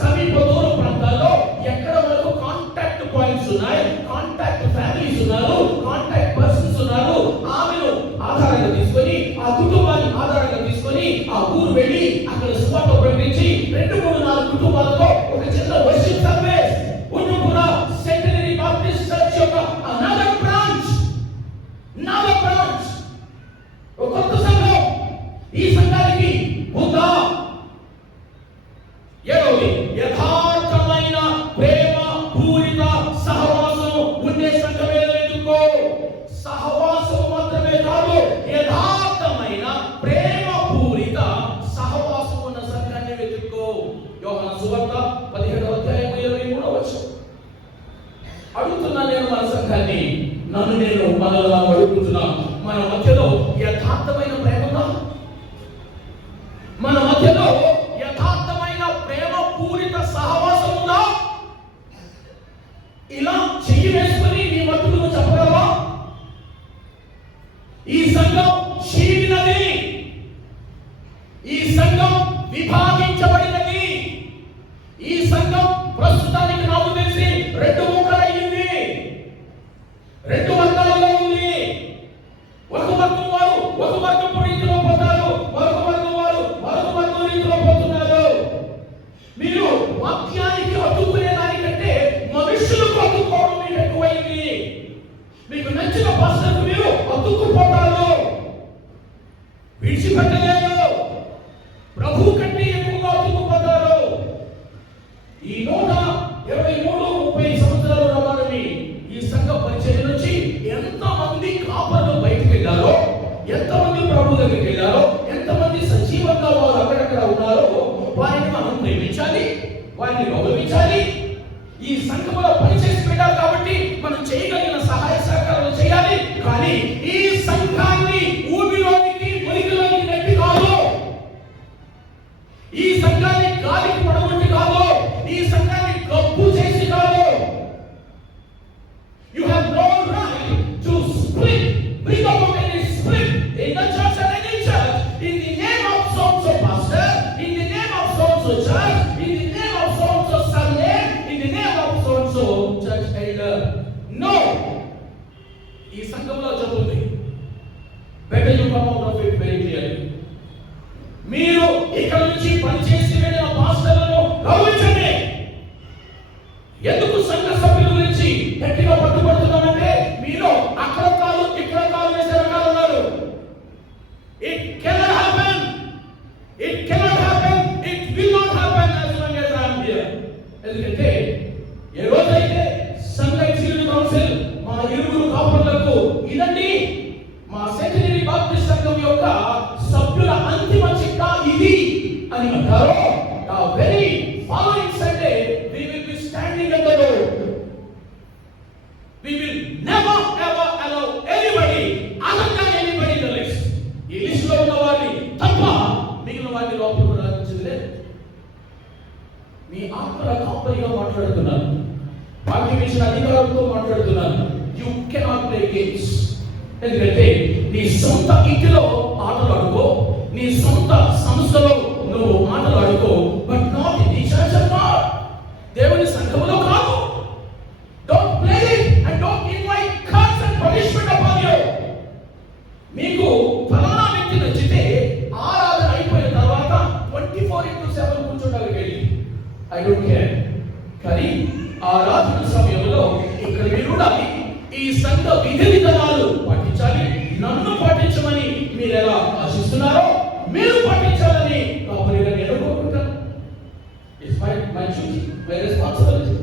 సమీప దూర ప్రాంతాల్లో ఎక్కడ వరకు కాంటాక్ట్ పాయింట్స్ ఉన్నాయి, కాంటాక్ట్ ఫ్యామిలీస్ ఉన్నారు, కాంటాక్ట్ పర్సన్స్ ఉన్నారు, ఆమెను ఆధారంగా తీసుకొని, ఆ కుటుంబాన్ని ఆధారంగా తీసుకొని ఆ ఊరు వెళ్ళి అక్కడ సువార్త ప్రకటించి 2-3-4 కుటుంబాలతో ఒక చిన్న వర్షిప్ సర్వీస్ ఉన్నపుర సెంటనరీ బాప్టిస్ట్ చర్చ్ యొక్క అనదర్ బ్రాంచ్ ఒక కొత్త సంఘం ఈ సంఘానికి ఉందా? ఏడవది, యథార్థమైన ప్రేమ పూరిత సహవాసం ఉండే సంఘమే ఎందుకో. సహవాసం మాత్రమే కాదు, యథార్థమైన ప్రేమ పూరిత సహవాసం ఉన్న సంఘాన్ని వెతుక్కో. యోహాను సువార్త 17వ అధ్యాయం 23వ వచనం. అడుగుతున్నా నేను మన సంఘాన్ని, నన్ను నేను మనలో అడుగుతున్నా, మన మధ్యలో యథార్థమైన ప్రేమ ఉందా? మన మధ్యలో యథార్థమైన ప్రేమ పూరిత సహవాసం ఉందా? ఇలా చెయ్యి వేసుకుని నీ మట్టుకు నువ్వు చెప్పగలవా? ఈ సంఘం చీలినది, ఈ సంఘం విభాగించబడినది, ఈ సంఘం ప్రస్తుతానికి నాకు రెండు ముక్కలయ్యింది, రెండు వర్గాలుగా ఉంది. ఒక వర్గం వారు ఒక వర్గపు రీతిలో పోతారు, మరొక వర్గం వారు మరొక వర్గం రీతిలో పోతున్నారు. మీరు వాక్యానికి అతుక్కునే దానికంటే మనుషులకు అతుక్కోవడం మీకు ఎక్కువైంది. మీకు నచ్చిన పాస్టర్కు మీరు అతుక్కుపోతారు, విడిచిపెట్టలేరు, ప్రభు కంటే ఎక్కువగా అతుక్కుపోతారు. ఈ 123-30 సంవత్సరాలు రావాలని ఈ సంఘ పరిచయం నుంచి ఎంతమంది కాపర్లు బయటకు వెళ్ళారో, ఎంతమంది ప్రభు దగ్గరికి వెళ్ళారో, ఎంతమంది సజీవంగా వారు అక్కడక్కడ ఉన్నారో వారిని మనం ప్రేమించాలి, వారిని గౌరవించాలి. ఈ సంఘంలో పనిచేసి పెట్టారు కాబట్టి మనం చేయగలిగిన సహాయ సహకారాలు చేయాలి. కానీ ఈ సంఘాన్ని ఊబిలోనికి మురికిలోనికి నెట్టి కాదు, ఈ సంఘాన్ని గాలికి పడగొట్టి కాదు, ఈ సంఘాన్ని గబ్బు చేసి కాదు. You have no right to split, bring about any split in the church and any church in the name of so-and-so pastor, in the name of so-and-so church, in the name of so-and-so Sunday, in the name of so-and-so church elder. No. ఈ సంఘంలో చెబుతుంది, better you come out of it very clearly. మీరు ఇక్కడ నుంచి పనిచేసి వెళ్ళిన పాస్టర్లను గౌరవించండి. ఎందుకు సంఘ సభ్యుల గురించి గట్టిగా పట్టుబడుతున్నామంటే మీరు అక్కడ కాదు ఇక్కడ కాదు వేసే రకాలు ఉన్నారు. It cannot happen, it cannot happen, it will not happen as long as I am here. ఎందుకంటే ఏ రోజైతే సంఘ ఎగ్జిక్యూటివ్ కౌన్సిల్ మా ఇరువురు కాపర్లకు ఇదండి మా సెంటనరీ బాప్టిస్ట్ సంఘం యొక్క సభ్యుల అంతిమ చిట్టా ఇది అని అంటారో, ఆ very following Sunday we will be standing at the door. We will never ever allow anybody other than anybody in the list. ఈ లిస్ట్ లో ఉన్న వారిని తప్ప మిగిలిన వారిని లోపలికి రానించేది లేదు. మీ ఆత్మల కాపరిగా మాట్లాడుతున్నాను, వాక్యం ఇచ్చిన అధికారులతో మాట్లాడుతున్నాను. You cannot play games. ఎందుకంటే నీ సొంత ఇంటిలో ఆటలు ఆడుకో, నీ సొంత సంస్థలో నువ్వు ఆటలు ఆడుకో, but not in the church of God. దేవుని సంఘములో కాదు. Don't play it and don't invite curse and punishment upon you. మీకు ఫలానా వ్యక్తి నచ్చితే ఆరాధన అయిపోయిన తర్వాత 24/7 కూర్చోగలిగేది, ఐ డోంట్ కేర్. కానీ ఆరాధన సమయంలో ఇక్కడ మీరు ఉండాలి, ఈ సంఘ విధి విధానాలు పాటించాలి. నన్ను పాటించమని మీరు ఎలా ఆశిస్తున్నారో మీరు పాటించాలని కాపరిగా నేను కోరుకుంటాను. It's my duty, my responsibility.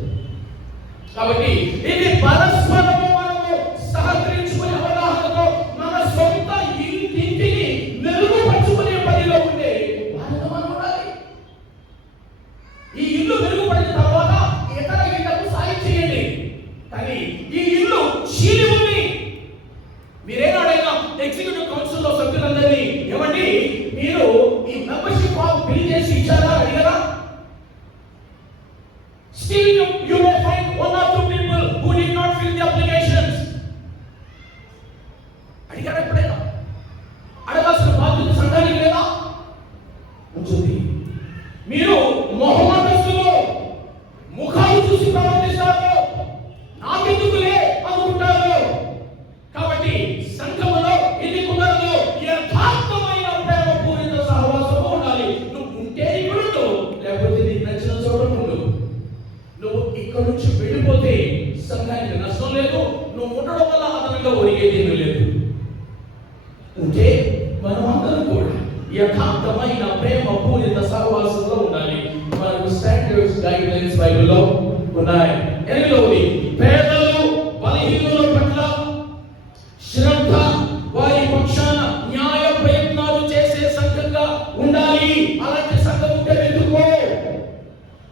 కాబట్టి ఇది పరస్పరము మనము సహకరించుకునే అవగాహనతో మన సొంత ఇంటిని మెరుగుపరుచుకునే పనిలో ఉండే వారిగా మనం ఉండాలి. ఈ ఇల్లు మెరుగుపడిన తర్వాత ఇతర ఇళ్లకు సాయం చేయండి. కానీ ఈ ఇల్లు చీలి ఉంది. మీరేనాడైనా ఎగ్జిక్యూటివ్ కౌన్సిల్ లో సభ్యులందరినీ ఏమండి మీరు ఈ మెంబర్షిప్ ఫామ్ ఫిల్ చేసి ఇచ్చారా అడిగారా? Still you may find 1 or 2 people who did not fill the applications. అడిగారా ఎప్పుడైనా? అడగాల్సిన బాధ్యత సంఘానికి లేదా? ఉంటుంది. మీరు మొహమాటస్తులు, ముఖాలు చూసి ప్రవర్తిస్తారు, నాకెందుకులే అనుకుంటారు. కాబట్టి సంఘములో ఇది కుదరదు. యథార్థమైన ప్రేమపూరిత సహవాసము ఉండాలి. నువ్వు ఉంటే ఇప్పుడు, లేకపోతే నీకు నచ్చిన చోట ఉండు. నువ్వు ఇక్కడ నుంచి వెళ్ళిపోతే సంఘానికి నష్టం లేదు, నువ్వు ఉండడం వల్ల అదనంగా ఒరిగేదేమీ లేదు. ఉంటే మనం అందరం కూడా యథార్థమైన ప్రేమపూరిత సహవాసంలో ఉండాలి. మనకు స్టాండర్డ్స్ గైడ్ లైన్స్ బైబిల్లో ఉన్నాయి. 8వది, పేదలు బలహీనుల పట్ల శ్రద్ధ, వారి పక్షాన న్యాయ ప్రయత్నాలు చేసే సంఘంగా ఉండాలి. అలాంటి సంఘం ఉంటే వెతుక్కో.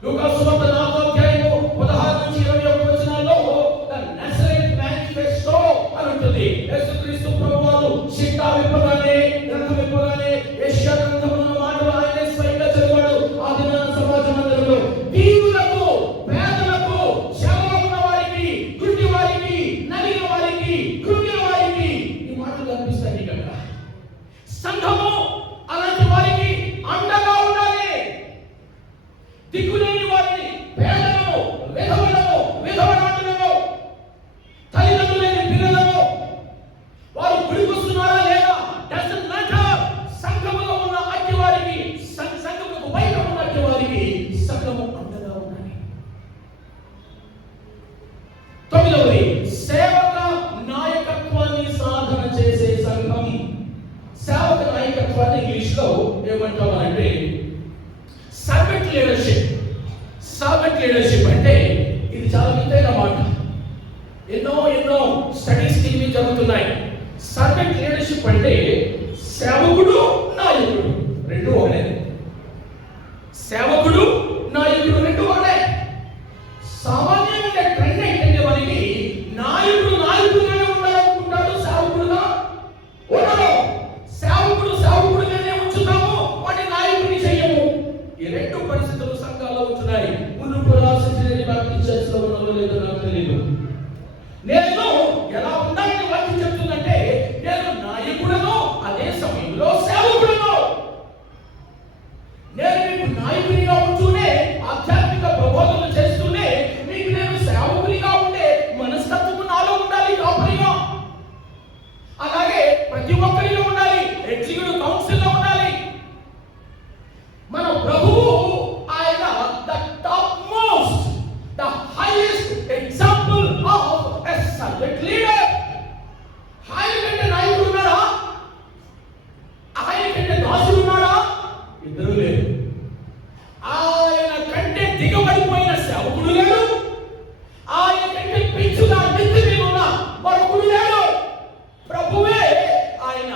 లూకాసు సువార్త 4:16-21 వచనాల్లో నజరేత్ మేనిఫెస్టో అని ఉంటుంది. యేసుక్రీస్తు ప్రభువారు శిక్ష విప్పగానే, గ్రంథం విప్పగానే యెషయా గ్రంథంలో మాటలు ఆయన స్వయంగా చదివాడు. ఆదిన సమాజ మందిరంలో దీనులకు, పేదలకు, ఎన్నో స్టడీస్ టీవీ జరుగుతున్నాయి. సర్వెంట్ లీడర్షిప్ అంటే సేవకుడు నాయకుడు రెండు ఒకటే. సేవకుడు నాయకుడు రెండు ఒకటే. సామాన్యంగా ట్రెండ్ ఏంటంటే మనకి నాయకుడుగానే ఉండాలనుకుంటాడు, సేవకుడుగా ఉండడు. సేవకుడుగానే ఉంచుతాము, వాటి నాయకుడిని చెయ్యము. ఈ రెండు పరిస్థితులు సంఘాల్లో ఉంటున్నాయి. చర్చలో ఉన్నదో లేదో నాకు తెలియదు. నేను ఎలా ఉండాలని వాక్యం చెప్తుందంటే, నేను నాయకుడను, అదే సమయంలో సేవకుడను. నేను మీకు నాయకుడిగా ఉంటూనే, ఆధ్యాత్మిక ప్రబోధనలు చేస్తూనే, మీకు నేను సేవకుడిగా ఉండే మనస్తత్వం నాలో ఉండాలి, కాపరిగా. అలాగే ప్రతి ఒక్కరిలో ఉండాలి, ఎగ్జిక్యూటివ్ కౌన్సిల్లో ఉండాలి. మన ప్రభువు ఆయన the top most, the highest example of a servant leader. ఆయన కంటే నాయకుడు ఉన్నాడా? ఆయన కంటే దాసుడు ఉన్నాడా? ఇద్దరు లేరు. ఆయన కంటే దిగబడిపోయిన సేవకుడు లేడు. ఆయన కంటే పిచ్చుగా నెత్తి మీద ఉన్న మరొకడు లేడు. ప్రభువే ఆయన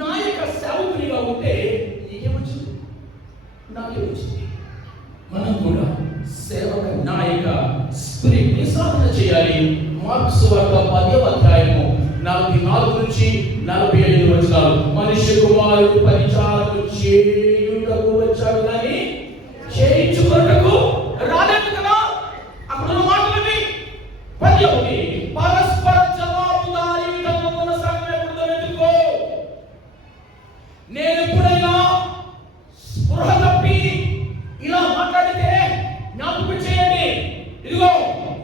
నాయక సేవకునిగా ఉంటే నీకేమొచ్చింది? నాకే వచ్చింది. మనం కూడా సేవక నాయక స్పిరిట్ ని సాధన చేయాలి. మార్క్స్ సువార్త 10వ అధ్యాయము 44 నుంచి 45 వచనాలు. మనిషి కుమారుడు పరిచారము చేయుటకు వచ్చాడు కానీ చేయించుకొనుటకు రాలేదు కదా. అక్కడ మాటలని 11 పరస్పర జవాబుదారీతనం ఉన్న సంఘం ఎప్పుడో వెతుక్కో. నేను ఎప్పుడైనా స్పృహ తప్పి ఇలా మాట్లాడితే జ్ఞాపకం చేయండి. ఇదిగో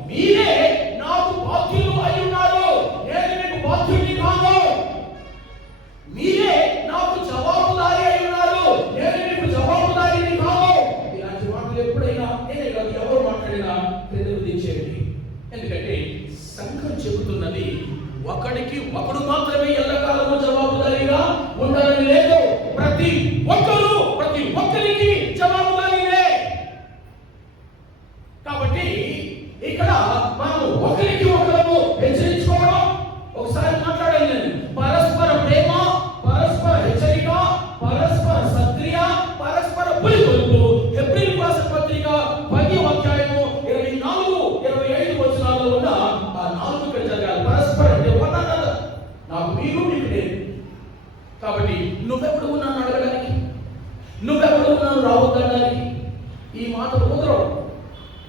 మీరే నాకు బాధ్యులు అయి ఉన్నారు, నేను మీకు బాధ్యుడిని కాదు. మీరే నాకు జవాబుదారి అయి ఉన్నారు, నేను మీకు జవాబుదారిని కాదు. ఇలాంటి మాటలు ఎప్పుడైనా నేనే కాదు ఎవరు మాట్లాడినా ప్రతిపాదించేయండి. ఎందుకంటే సంఘం చెబుతున్నది ఒకడికి ఒకడు మాత్రమే ఎల్లకాలము జవాబుదారీగా ఉండాలని లేదు. ప్రతి ఒక్కరికి జవాబుదారీనే. కాబట్టి ఇక్కడ మనం ఒకరికి ఒకరు హెచ్చరించుకోవడం. ఒకసారి మాట్లాడాను నేను. పరస్పర ప్రేమ, పరస్పర హెచ్చరిక, పరస్పర సత్క్రియ, పరస్పర పులికొలుపు. ఏప్రిల్ మాస పత్రిక 10వ అధ్యాయము 24, 25 వచనాల్లో ఉన్న ఆ 4 ఇక్కడ జరగాలి. పరస్పర అంటే వన్ అనదర్. నాకు మీరు, మీకు నేను. కాబట్టి నువ్వెప్పుడు ఉన్నాను అడగడానికి, నువ్వెప్పుడు ఉన్నాను రావద్దడానికి ఈ మాటలు కుదరవు,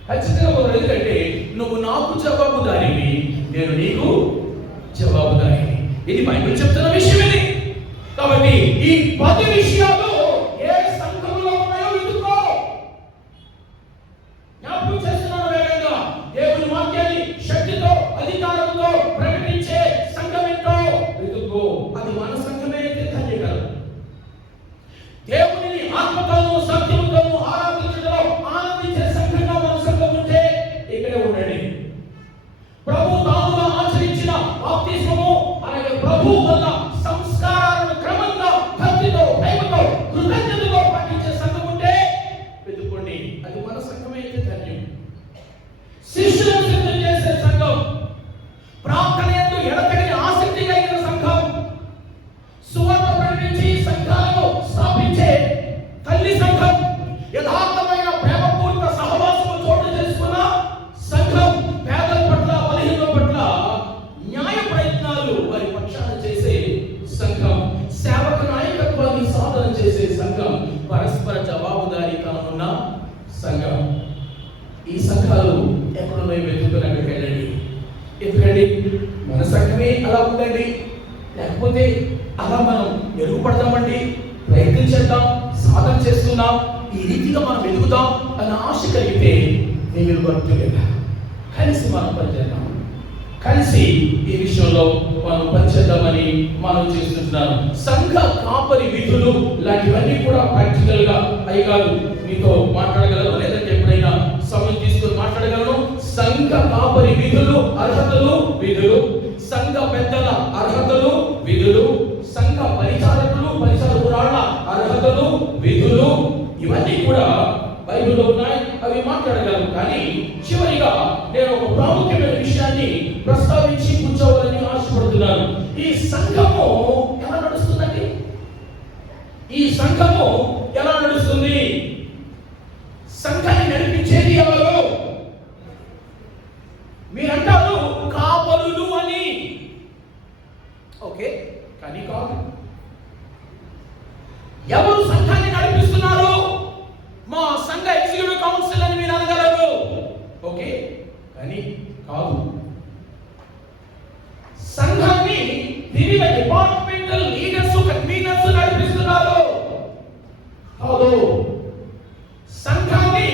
ఖచ్చితంగా కుదరవు. ఎందుకంటే నువ్వు నాకు జవాబుదారివి, నేను నీకు జవాబుదారిని. ఇది బైబిల్ చెప్తున్న విషయం ఇది. కాబట్టి ఈ 10 విషయాలు ఏ సంఘంలో ఉన్నాయో వెతుక్కో. జ్ఞాపకం చేస్తున్నాను వేగంగా. దేవుని వాక్యాన్ని శక్తితో, అధికారంతో ప్రకటించే సంఘం ఏంటో వెతుక్కో. అది మన సంఘమే అయితే ధన్యకరం. దేవుని ఆత్మతోనూ సత్యముతోనూ ఆరాధించడంలో ఆనందించే సంఘంగా మన సంఘం ఉంటే ఇక్కడే ఉండండి. ప్రభు తానుగా ఆచరించిన బాప్తిస్మము, అలాగే ప్రభు వల్ల సంస్కారాలను క్రమంగా భక్తితో, ప్రేమతో, కృతజ్ఞతతో పాటించే సంఘం ఉంటే వెతుక్కోండి. అది మన సంఘమే అయితే ధన్యం. శిష్యులను సిద్ధం చేసే సంఘం, ప్రార్థన యందు ఎడతెగని ఆసక్తి కలిగిన సంఘం, సువార్త ప్రకటించి సంఘాలను స్థాపించే తల్లి సంఘం, యథార్థమైన ప్రేమపూర్వక సహవాసము చోటు చేసుకున్న సంఘం, పేదల పట్ల, బలహీనుల పట్ల న్యాయ ప్రయత్నాలు వారి పక్షాన చేసే సంఘం, సేవక నాయకత్వాన్ని సాధన చేసే సంఘం, పరస్పర జవాబుదారీతనం ఉన్న సంఘం. ఈ సంఘాలు ఎక్కడున్నో వెతుకులకు వెళ్ళండి. ఎందుకండి మన సంఘమే అలా ఉందండి, లేకపోతే అలా మనం మెరుగుపడతామండి, ప్రయత్నించేద్దాం, సాధన చేస్తున్నాం, ఈ రీతిగా మనం ఎదుగుతాం అన్న ఆశ కలిగితే నేను వర్తులుగా కలిసి మనం పనిచేద్దాం. కలిసి ఈ విషయంలో మనం పనిచేద్దామని మనం చేస్తున్నాను. సంఘ కాపరి విధులు లాంటివన్నీ కూడా ప్రాక్టికల్ గా అయ్యగారు మీతో మాట్లాడగలరు, లేదంటే ఎప్పుడైనా సమయం తీసుకొని మాట్లాడగలను. సంఘ కాపరి విధులు, అర్హతలు, విధులు, సంఘ పెద్దల అర్హతలు, విధులు, సంఘ పరిచారకులు, పరిచారకురాళ్ళ అర్హతలు, విధులు, ఇవన్నీ కూడా బైబిల్లో ఉన్నాయి. అవి మాట్లాడగలరు. కానీ చివరిగా నేను ఒక ప్రాముఖ్యమైన విషయాన్ని ప్రస్తావించి కూర్చోవాలని ఆశపడుతున్నాను. ఈ సంఘము ఎలా నడుస్తుందండి? ఈ సంఘము ఎలా నడుస్తుంది? సంఘాన్ని నడిపించేది ఎవరు? మీరంటారు కాపరులు అని. ఓకే, కానీ కాదు. ఎవరు సంఘాన్ని నడిపిస్తున్నారు? మా సంఘ ఎగ్జిక్యూటివ్ కౌన్సిల్ అని మీరు అనగలరు. ఓకే, కానీ కాదు. సంఘాన్ని వివిధ డిపార్ట్మెంటల్ లీడర్స్, కన్వీనర్స్ నడిపిస్తున్నారు. కాదు. సంఘాన్ని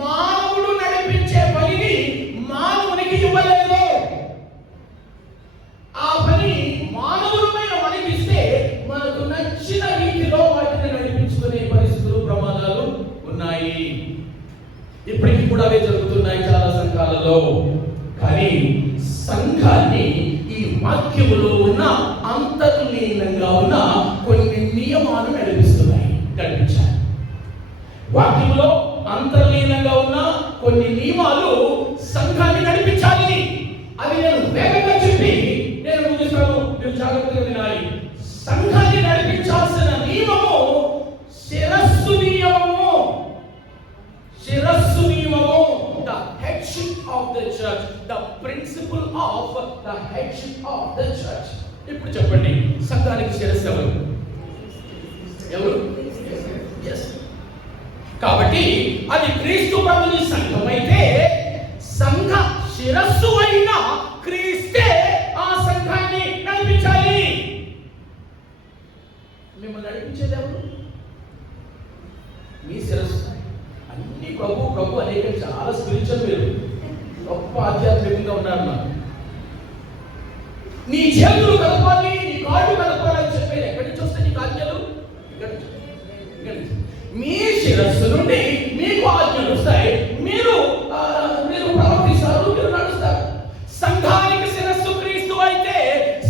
మానవుడు నడిపించే పనిని మానవునికి ఇవ్వలేదు. ఆ పని మానవులమైన మనకిస్తే మనకు నచ్చిన రీతిలో వాటిని నడిపించుకునే పరిస్థితులు, ప్రమాదాలు ఉన్నాయి. ఇప్పటికీ కూడా అవే జరుగుతున్నాయి చాలా సంఘాలలో. కానీ సంఘాన్ని ఈ వాక్యములో ఉన్న అంతర్లీనంగా ఉన్న కొన్ని నియమాలు నడిపించాలి. వాక్యములో అంతర్లీనంగా ఉన్న కొన్ని నియమాలు సంఘాన్ని నడిపించాలి. అవి నేను వేగంగా చెప్పి నేను ముగిస్తాను, మీరు జాగ్రత్తగా వినాలి. సంఘాన్ని నడిపించాల్సిన నియమము శిరస్సు నియమము. శిరస్సు నియమము, the headship of the church, the principle of the headship of the church. ఇప్పుడు చెప్పండి, సంఘానికి శిరస్సు ఎవరు? ఎవరు? yes. కాబట్టి అది క్రీస్తు ప్రభుని సంఘం అయితే, సంఘ శిరస్సు అయిన క్రీస్తే ఆ సంఘాన్ని నడిపించాలి. మిమ్మల్ని నడిపించేది ఎవరు? మీ శిరస్సు. అన్ని ప్రభు అనేక చాలా స్పిరిచువల్, మీరు గొప్ప ఆధ్యాత్మికంగా ఉన్నారు. నాకు నీ చేతులు కలపాలి, నీ కాళ్ళు కలపాలని చెప్పేది ఎక్కడి నుంచి వస్తాయి నీకు ఆజ్ఞలు? ఇక్కడ నుంచి. మీ శిరస్సు నుండి మీకు ఆజ్ఞలు వస్తాయి. మీరు ప్రవర్తిస్తారు, మీరు నడుస్తారు. సంఘానికి శిరస్సు క్రీస్తు అయితే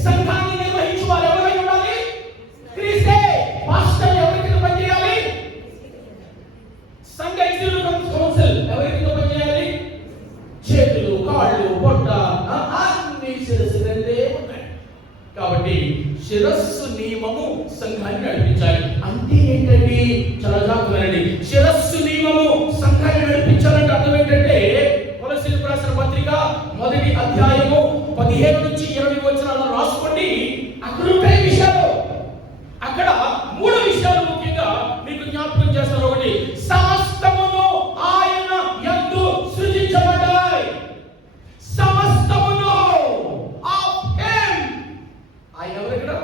సంఘాన్ని నిర్వహించు వారు ఎవరై ఉండాలి? క్రీస్తే. పాస్టర్ ఎవరి కింద పనిచేయాలి? సంఘ ఎగ్జిక్యూటివ్ కౌన్సిల్ ఎవరి కింద పనిచేయాలి? చేతులు, కాళ్ళు, పొట్ట అన్ని శిరస్సు రెండే ఉన్నాయి. కాబట్టి శిరస్సు నియమము సంఘాన్ని నడిపించాలి. అంటే ఏంటండి? చాలా జాగ్రత్తగా. శిరస్సు నియమము సంఘాన్ని నడిపించాలంటే అర్థం ఏంటంటే, కొలస్సీయులకు రాసిన పత్రిక 1వ అధ్యాయము 15 నుంచి 20 వచనాలను రాసుకోండి. అక్కడ ఉంటాయి విషయాలు. అక్కడ 3 విషయాలు ముఖ్యంగా మీకు జ్ఞాపకం చేస్తారు. ఒకటి, సమస్తమును ఆయన యందు సృజించబడ్డాయి. సమస్తమును ఆఫ్ హిమ్. ఆయన ఎవరు? ఇక్కడ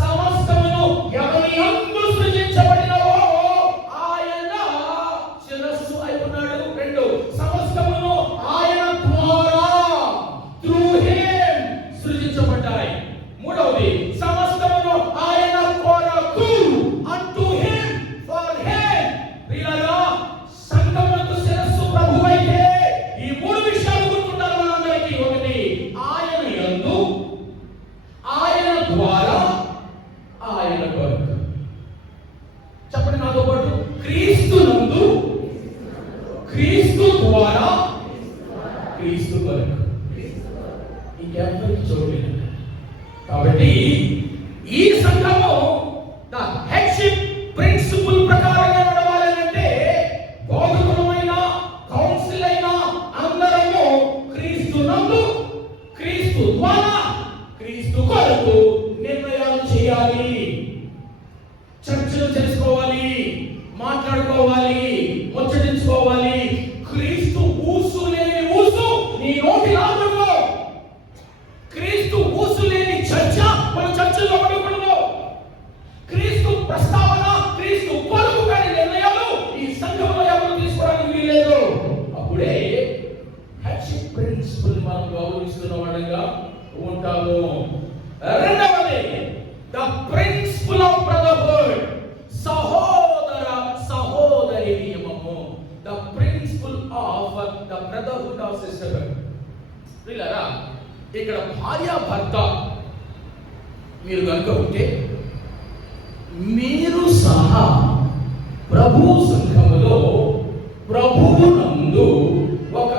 సమస్తమును ఎవరి యందు సృజించబడినవో ఆయన శిరస్సు అయి ఉన్నాడు. 2, సమస్తమును ఆయన ద్వారా, త్రూ హిమ్ సృజించబడ్డాయి. 3వది, సమస్తమును ఆయన కొరకు, అంటూ హిమ్, ఫర్ హిమ్. ప్రియులారా, సంఘమునకు శిరస్సు ప్రభువైతే ఈ 3 విషయాలు గుర్తుండాలి మనందరికీ. ఒకటి, ఆయన యందు, ఆయన ద్వారా, ఆయన కొరకు. చెప్పండి నాతో పాటు, క్రీస్తు నందు, క్రీస్తు ద్వారా, క్రీస్తు కొరకు. ఇంకెవరికి చూడలేదు. కాబట్టి ఈ సంఘము ద హెడ్షిప్ ప్రిన్సిపల్ ప్రకారంగా నడవాలంటే, బోధకులమైన, కౌన్సిల్ అయినా అందరము క్రీస్తు నందు, క్రీస్తు ద్వారా, క్రీస్తు కొరకు నిర్ణయాలు చేయాలి. చర్చలు చేసుకోవాలి, మాట్లాడుకోవాలి, ముచ్చటించుకోవాలి. క్రీస్తు ఊసు లేని ఊసు నీ నోటి రాకూడదు. క్రీస్తు ఊసు లేని చర్చ మన చర్చల్లో ఉండకూడదు. క్రీస్తు ప్రస్తావన, క్రీస్తు కొరకు కాని నిర్ణయాలు ఈ సంఘంలో ఎవరు తీసుకోవడానికి వీల్లేదు. అప్పుడే హెడ్షిప్ ప్రిన్సిపల్ మనం గౌరవిస్తున్న వాడంగా ఉంటాము. రెండవది, ద ప్రిన్సిపల్ ఆఫ్ బ్రదర్హుడ్, సహోదర సహోదరి నియమము. The principle of the brotherhood of sisterhood. ప్రియులారా, ఇక్కడ భార్య భర్త మీరు కనుక ఉంటే, మీరు సహా ప్రభు సంఘములో ప్రభువునందు ఒక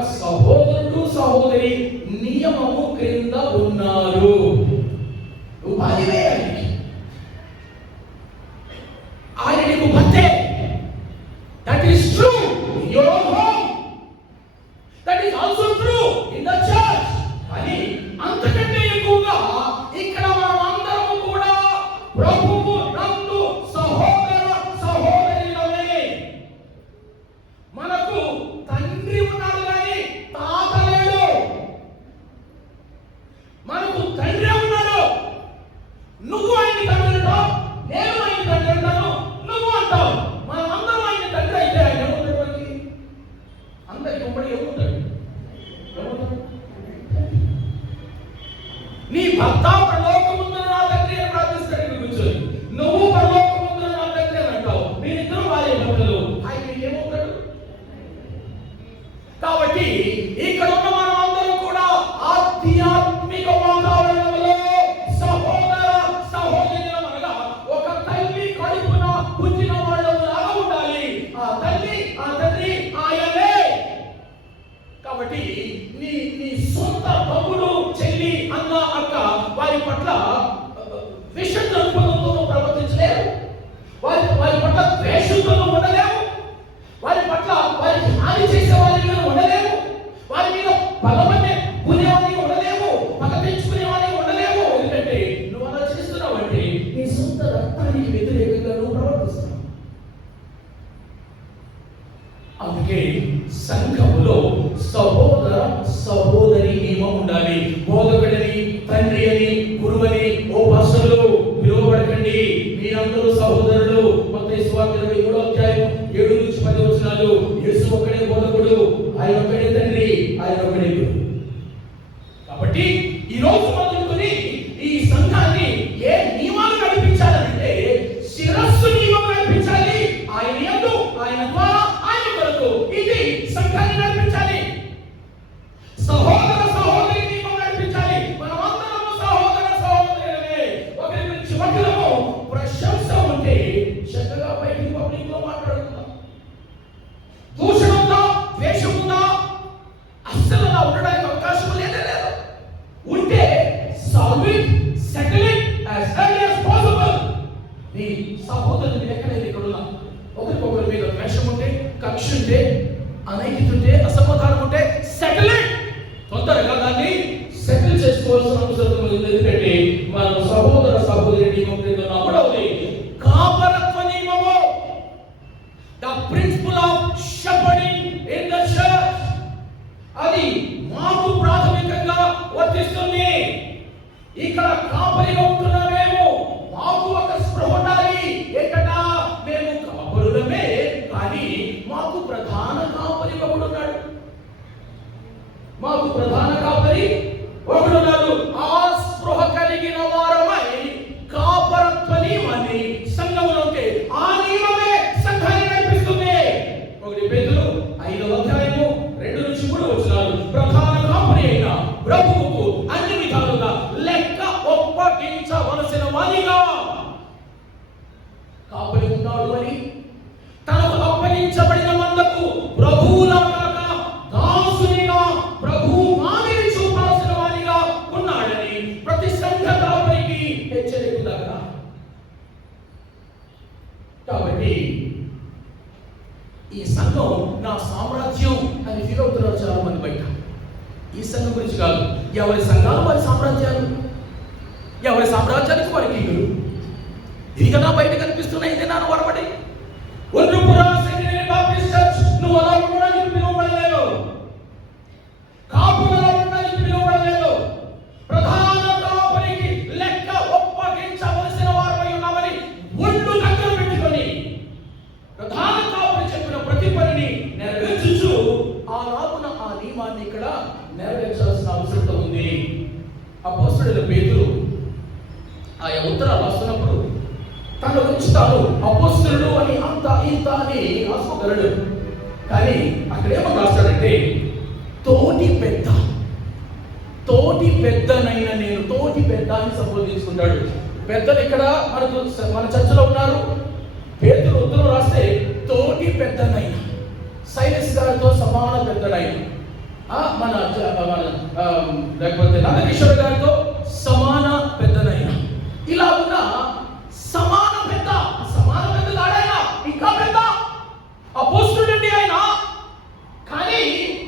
భర్త పరలోకమందున నా తండ్రి అని ప్రార్థిస్తాడు ఇక్కడ కూర్చొని. నువ్వు పరలోకమందున నా తండ్రి అని అంటావు. మీరిద్దరూ భార్య భర్తలు. ఆయన ఏమవుతాడు? కాబట్టి ఇక్కడ ఉన్న మనం అందరం కూడా ఆధ్యాత్మిక వాతావరణంలో సహోదర సహోదరులం అనగా ఒక తల్లి కడుపున పుట్టిన వాళ్ళు లాగా ఉండాలి. ఆ తల్లి ఆ తండ్రి ఆయనే. కాబట్టి నీ సొంత తమ్ముడు చెల్లి అన్న అక్క వారి పట్ల విష దృక్పథంతో ప్రవర్తించలేరు. వారి పట్ల ద్వేషంతో ఉండలేవు. వారి పట్ల వారికి హాని చేసే వారిగా ఉండలేవు. వారి మీద బలమనే పుణ్యవాడిగా ఉండలేవు. పగ పెంచుకునేవాడిగా ఉండలేవు. ఎందుకంటే నువ్వు అలా చేస్తున్నావు అంటే నీ సొంత రక్తానికి వ్యతిరేకంగా నువ్వు ప్రవర్తిస్తున్నావు. అందుకే సంఘములో సహోదర సహోదరి నియమం ఉండాలి. బోధకుడని తండ్రి అని గురువని ఓ భాషల్లో పిలువబడకండి. మీరందరూ సహోదరులు. మత్తయి సువార్త 23వ అధ్యాయం 7 నుంచి 10 వచనాలు. యేసు ఒక్కడే బోధకుడు, ఆయన ఒక్కడే తండ్రి, ఆయన ఒక్కడే గురువు. కాబట్టి ఈ రోజు మొదలుకొని ఈ సంఘాన్ని ఏ నియమాలు నడిపించాలంటే శిరస్సు నియమం నడిపించాలి. ఆయన యందు ఆయన ద్వారా ఆయన కొరకు ఇది సంఘాన్ని నడిపించాలి. సహోదర సహోదరి నియమం నడిపించాలి. మనమందరము సహోదర సహోదరులమే. ఒకరి గురించి ఒకరము ప్రశంస ఉంటే చక్కగా బయటికి పబ్లిక్ లో మాట్లాడుకుందాం. దూషణ ఉందా, ద్వేషం ఉందా, అస్సలు అలా ఉండడానికి అవకాశం లేదు. ఉంటే solve it, settle it as early as possible. నీ సహోదరుని ఎక్కడైతే ఇక్కడ ఉన్నా ఒకరికొకరి మీద ద్వేషం ఉంటే, కక్ష ఉంటే, అనైతిక ఉంటే, అసమాధానం ఉంటే సెటిల్ ఇట్. తొందరగా దాన్ని సెటిల్ చేసుకోవాల్సిన అవసరం ఉంది. ఎందుకంటే మనం సహోదర సహోదరి నియమం కింద ఉన్నప్పుడు కాపరత్వ నియమము, the principle of shepherding in the church, అది మాకు ప్రాథమికంగా వర్తిస్తుంది. ఇక్కడ కాపరిగా ఉంటున్నామేమో మాకు ఒక స్పృహ ఉండాలి. ఎక్కడా మేము కాపరులమే, కానీ మాకు ప్రధాన కాపరి ఒకడున్నాడు. మాకు ప్రధాన కాపరి ఒకడున్నాడు. ఆ స్పృహ కలిగిన వారమై కాపరత్వ నియమాన్ని సంఘములో ఉంటే ఆ నియమమే సంఘాన్ని నడిపిస్తుంది. 1 పేతురు 5వ అధ్యాయము 2 నుంచి 3 వచనాలు. ప్రధాన కాపరి అయిన ప్రభువుకు అన్ని విధాలుగా లెక్క ఒప్పగించవలసిన వానిగా కాపరి ఉన్నాడు అని తనకు అప్పగించబడిన మందకు ప్రభువులాగా దాసునిగా ప్రభువు మాదిరి చూపాల్సిన వానిగా ఉన్నాడని ప్రతి సంఘ కాపరికి హెచ్చరికగా. కాబట్టి ఈ సంఘం నా సామ్రాజ్యం అని ఫీల్ అవుతున్నారు చాలా మంది బయట. ఈ సంఘం గురించి కాదు, ఎవరి సంఘాలు వారి సామ్రాజ్యాలు, ఎవరి సామ్రాజ్యానికి వారికి ఇల్లు. ఇది కదా బయట కనిపిస్తున్నాయి. ఇదే నాన్న వరబడి నువ్వు అలా ఉండడానికి పిలువబడలేదు. కాపులు అలా ఉండడానికి పిలువబడలేదు. ప్రధాన కాపరికి లెక్క ఒప్పగించవలసిన వారమై ఉన్నామని ఒళ్ళు దగ్గర పెట్టుకొని ప్రధాన కాపరి చెప్పిన ప్రతి పనిని నెరవేర్చుచు ఆ లాగున ఆ నియమాన్ని ఇక్కడ నెరవేర్చాల్సిన అవసరం ఉంది. అపోస్తలుడైన పేతురు ఆయా ఉత్తరాలు రాస్తున్నప్పుడు తన గురించి తాను అపోస్తలుడు అని అంత ఇంత అని రాసుకోగలడు. కానీ అక్కడ ఏమని రాస్తాడంటే తోటి పెద్దనైన నేను తోటి పెద్ద అని సంబోధించుకుంటాడు. పెద్దలు ఇక్కడ మన చర్చలో ఉన్నారు. పేతురు ఉత్తరం రాస్తే తోటి పెద్దనైన, సైలెన్స్ గారితో సమాన పెద్దనైన, మన లేకపోతే నందకిషోర్ గారితో సమాన పెద్దనైన, ఇలా ఉన్న సమాన పెద్ద కాడైనా ఇంకా పెద్ద అపోస్తలుడండి ఆయన. కానీ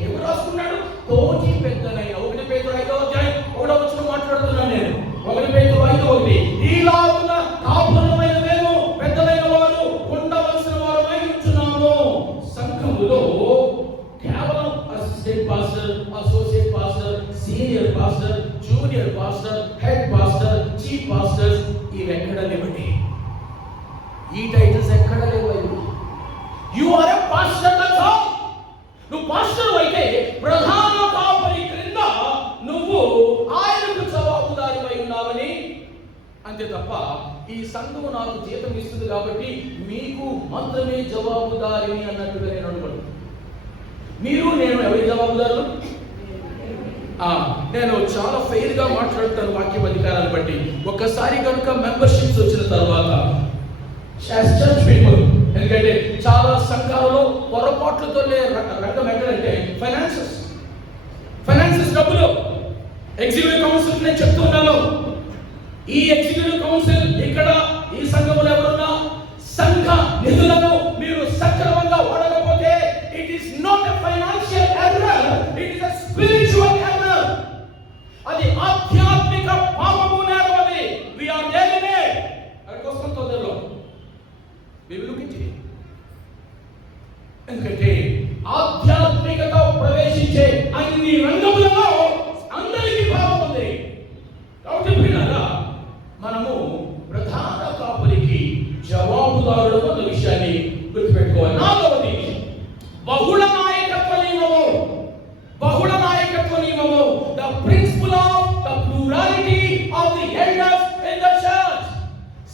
ఎవరు రాసుకున్నాడు? తోటి పెద్దనైన. 1 పేతురు 5వ అధ్యాయం 1వ వచనం మాట్లాడుతున్నాను నేను. 1 పేతురు 5:1 ఈలాగున కాపురమైన మేము పెద్దలైన వారు ఉండవలసిన వారమై ఉంటున్నాము. సంఘములో కేవలం assistant pastor, associate pastor, senior pastor, junior pastor, head pastor, chief pastor ఇవెక్కడ లేవండి. ఈ టైటిల్స్ ఎక్కడ లేవు. You are a pastor. నువ్వు పాస్టర్ అయితే ప్రధాన కాపరి క్రింద నువ్వు ఆయనకు జవాబుదారి ఈ సంఘము నాకు జీతం ఇస్తుంది కాబట్టి మీకు మాత్రమే జవాబుదారిని అన్నట్టుగా నేను అనుకోను. మీరు నేను ఎవరి జవాబుదారులు? నేను చాలా ఫెయిర్ గా మాట్లాడుతాను వాక్యం అధికారాన్ని బట్టి. ఒక్కసారి కనుక మెంబర్షిప్స్ వచ్చిన తర్వాత చర్చ్ పీపుల్, ఎందుకంటే చాలా సంఘాలలో పొరపాట్లతో రంగం ఎక్కడంటే ఫైనాన్సెస్ డబ్బులు. ఎగ్జిక్యూటివ్ కౌన్సిల్ నేను చెప్తున్నాను, ఈ ఎగ్జిక్యూటివ్ కౌన్సిల్ ఇక్కడ ఈ సంఘములో ఎవరున్నా సంఘ నిధులను మీరు సక్రమంగా వాడకపోతే it is not a financial error, it is a spiritual error. అది ఆధ్యాత్మిక పాపము నేరం. అది వి ఆర్ డేలింగ్ ఇట్. అక్కడికి వస్తాం తొందరలో. We will look it. ఎందుకంటే ఆధ్యాత్మికత ప్రవేశించే అన్ని రంగములలో అందరికీ పాపం ఉంది. కాబట్టి ప్రియులారా, మనము ప్రధాన కాపరికి జవాబుదారులు అన్న విషయాన్ని గుర్తుపెట్టుకోవాలి. నాలుగవది బహుళ నాయకత్వ నియమము. The principle of the plurality of the elders in the church.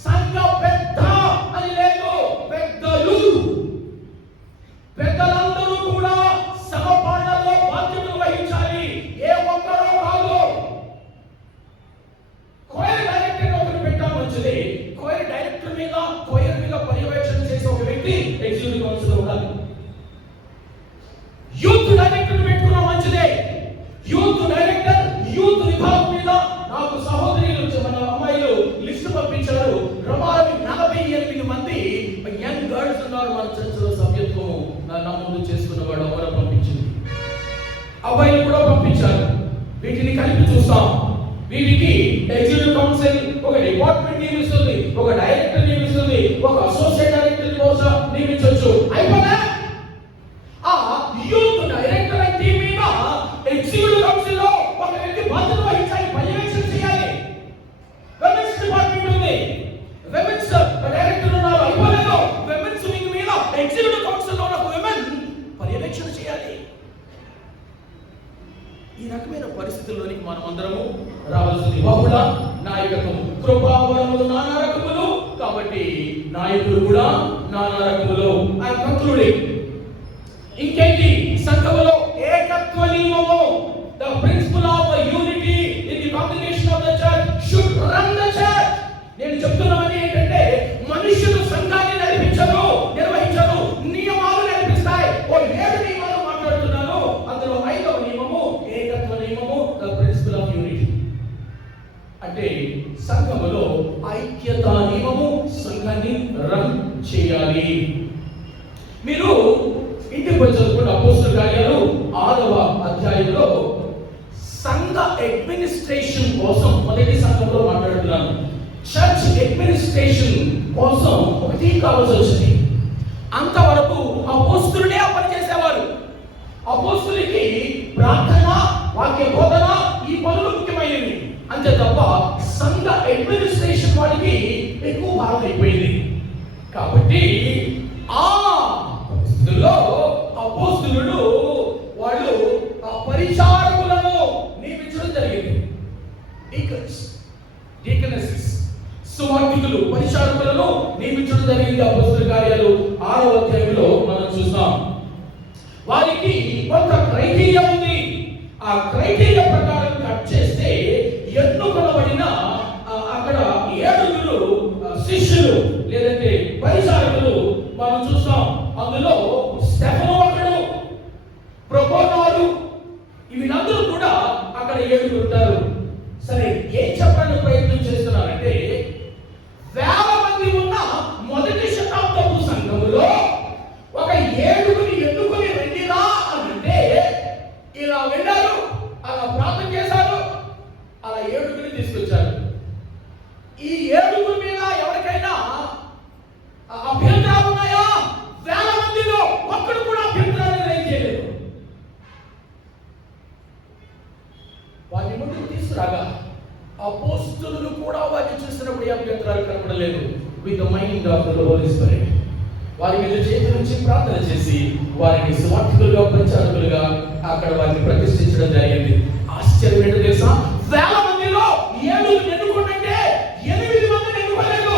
సంఘ పెద్ద అని లేదు, పెద్దలందరూ కూడా సమపాళ్లలో బాధ్యతలు వహించాలి. ఏ ఒక్కరో కాదు. కోయర్ డైరెక్టర్ ఒకరు పెట్టాలి మంచిది. కోయర్ డైరెక్టర్ మీద పర్యవేక్షణ చేసే ఒక వ్యక్తి ఎగ్జిక్యూటివ్ కౌన్సిల్ ఉండాలి. యూత్ డైరెక్టర్ పెట్టుకున్నా మంచిదే. యూత్ డైరెక్టర్ యూత్ విభాగం మీద నాకు సహోదరులు మన అమ్మాయిలు లిస్ట్ పంపించారు. రమారమి 48 మంది యంగ్ గర్ల్స్ ఉన్నారు మన చర్చలో. సభ్యత్వం నమోదు చేసుకున్న వాడు ఎవరో పంపించింది. అబ్బాయిలు కూడా పంపించారు. వీటిని కలిపి చూస్తాం. వీటికి ఎగ్జిక్యూటివ్ కౌన్సిల్ ఒక డిపార్ట్మెంట్ నియమిస్తుంది, ఒక డైరెక్టర్ నియమిస్తుంది, ఒక అసోసియేట్ డైరెక్టర్ బహుశా నియమించవచ్చు. అయిపోయిందా? ఆ యూత్ డైరెక్టర్ అంటే మీద ఎగ్జిక్యూటివ్ కౌన్సిల్ లో ఒక వ్యక్తి బాధ్యత వహించాలి, పర్యవేక్షణ చేయాలి. విమెన్స్ డిపార్ట్మెంట్ ఉంది, విమెన్స్ డైరెక్టర్ ఉన్నారు. అయిపోలేదు. విమెన్స్ వింగ్ మీద ఎగ్జిక్యూటివ్ కౌన్సిల్ లో ఒక విమెన్ పర్యవేక్షణ చేయాలి. ఈ రకమైన పరిస్థితుల్లోనికి మనం అందరము రావాల్సింది. బహుళ నాయకత్వం. కృపావరములు నానా రకములు, కాబట్టి నాయకులు కూడా నానా రకములు. I am concluding. ఇంకేంటి? సంఘములో ఏకత్వ నియమము. The principle of the unity in the congregation of the church should run the church. నేను చెప్తున్నది ఏంటంటే మనుషులు సంఘాన్ని నిర్వహించరు, నియమాలు నడిపిస్తాయి. ఓ 7 నియమాలు మాట్లాడుతున్నాను. అందులో 5వ నియమము ఏకత్వ నియమము, ద ప్రిన్సిపల్ ఆఫ్ యూనిటీ. అంటే సంఘములో ఐక్యత నియమము సంఘాన్ని రన్ చేయాలి. మీరు ఇంటికి చదువుకున్న అపోస్తలుల కార్యాలు 6వ అధ్యాయంలో సంఘ అడ్మినిస్ట్రేషన్ కోసం మొదటి సంఘంలో మాట్లాడుతున్నాను. చర్చ్ అడ్మినిస్ట్రేషన్ కోసం ఒకటి కావాల్సి వచ్చింది. అంతవరకు అపోస్తలులే ఆ పని చేసేవారు. అపోస్తలులకి ప్రార్థన, వాక్య బోధన, ఈ పనులు ముఖ్యమైనవి. అంతే తప్ప సంఘ అడ్మినిస్ట్రేషన్ వాడికి ఎక్కువ భారం అయిపోయింది. కాబట్టి ఆ పరిస్థితుల్లో అపోస్తలులు వాళ్ళు ఆ పరిచారకులను నియమించడం జరిగింది. డీకనెసెస్, సువార్థికులు, పరిచారకులను నియమించడం జరిగింది. అపోస్తలుల కార్యాలు 6వ అధ్యాయంలో మనం చూస్తాం. వారికి కొంత క్రైటీరియా ఉంది. ఆ క్రైటీరియా ప్రకారం కట్ చేస్తే ఎన్నుకొనబడిన అక్కడ 7 శిష్యులు లేదంటే పరిచారకులు మనం చూస్తాం. అందులో స్టెఫను ఒకడు, ప్రొకోనారు, వీళ్ళందరూ కూడా అక్కడ 7 ఉంటారు. సరే, ఏం చెప్పడానికి ప్రయత్నం చేస్తున్నారంటే 1000 మంది ఉన్న మొదటి శతాబ్దపు సంఘములో ఒక 7 ఎన్నుకొని వెళ్ళిరా అంటే ఇలా వెళ్ళారు, అలా ప్రార్థన చేశారు, అలా 7 తీసుకొచ్చారు. ఈ 7 మీద ఎవరికైనా అభ్యంతరాలు ఉన్నాయా? 1000 మందిలో ఒక్కడు కూడా అభ్యంతరాలు రైజ్ చేయలేదు. వారిని ముందుకు తీసుకురాగా అపోస్తలులు కూడా వారిని చూసినప్పుడు ఏ అభ్యంతరాలు కనపడలేదు. With the mind of the Holy Spirit వారి మీద చేతుల నుంచి ప్రార్థన చేసి వారిని సువార్థికులుగా, పరిచారకులుగా అక్కడ వారిని ప్రతిష్ఠించడం జరిగింది. ఆశ్చర్యం ఏంటో తెలుసా? 1000 మందిలో 7 ఎన్నుకుంటే 8 మందిని ఎన్నుకోలేదు.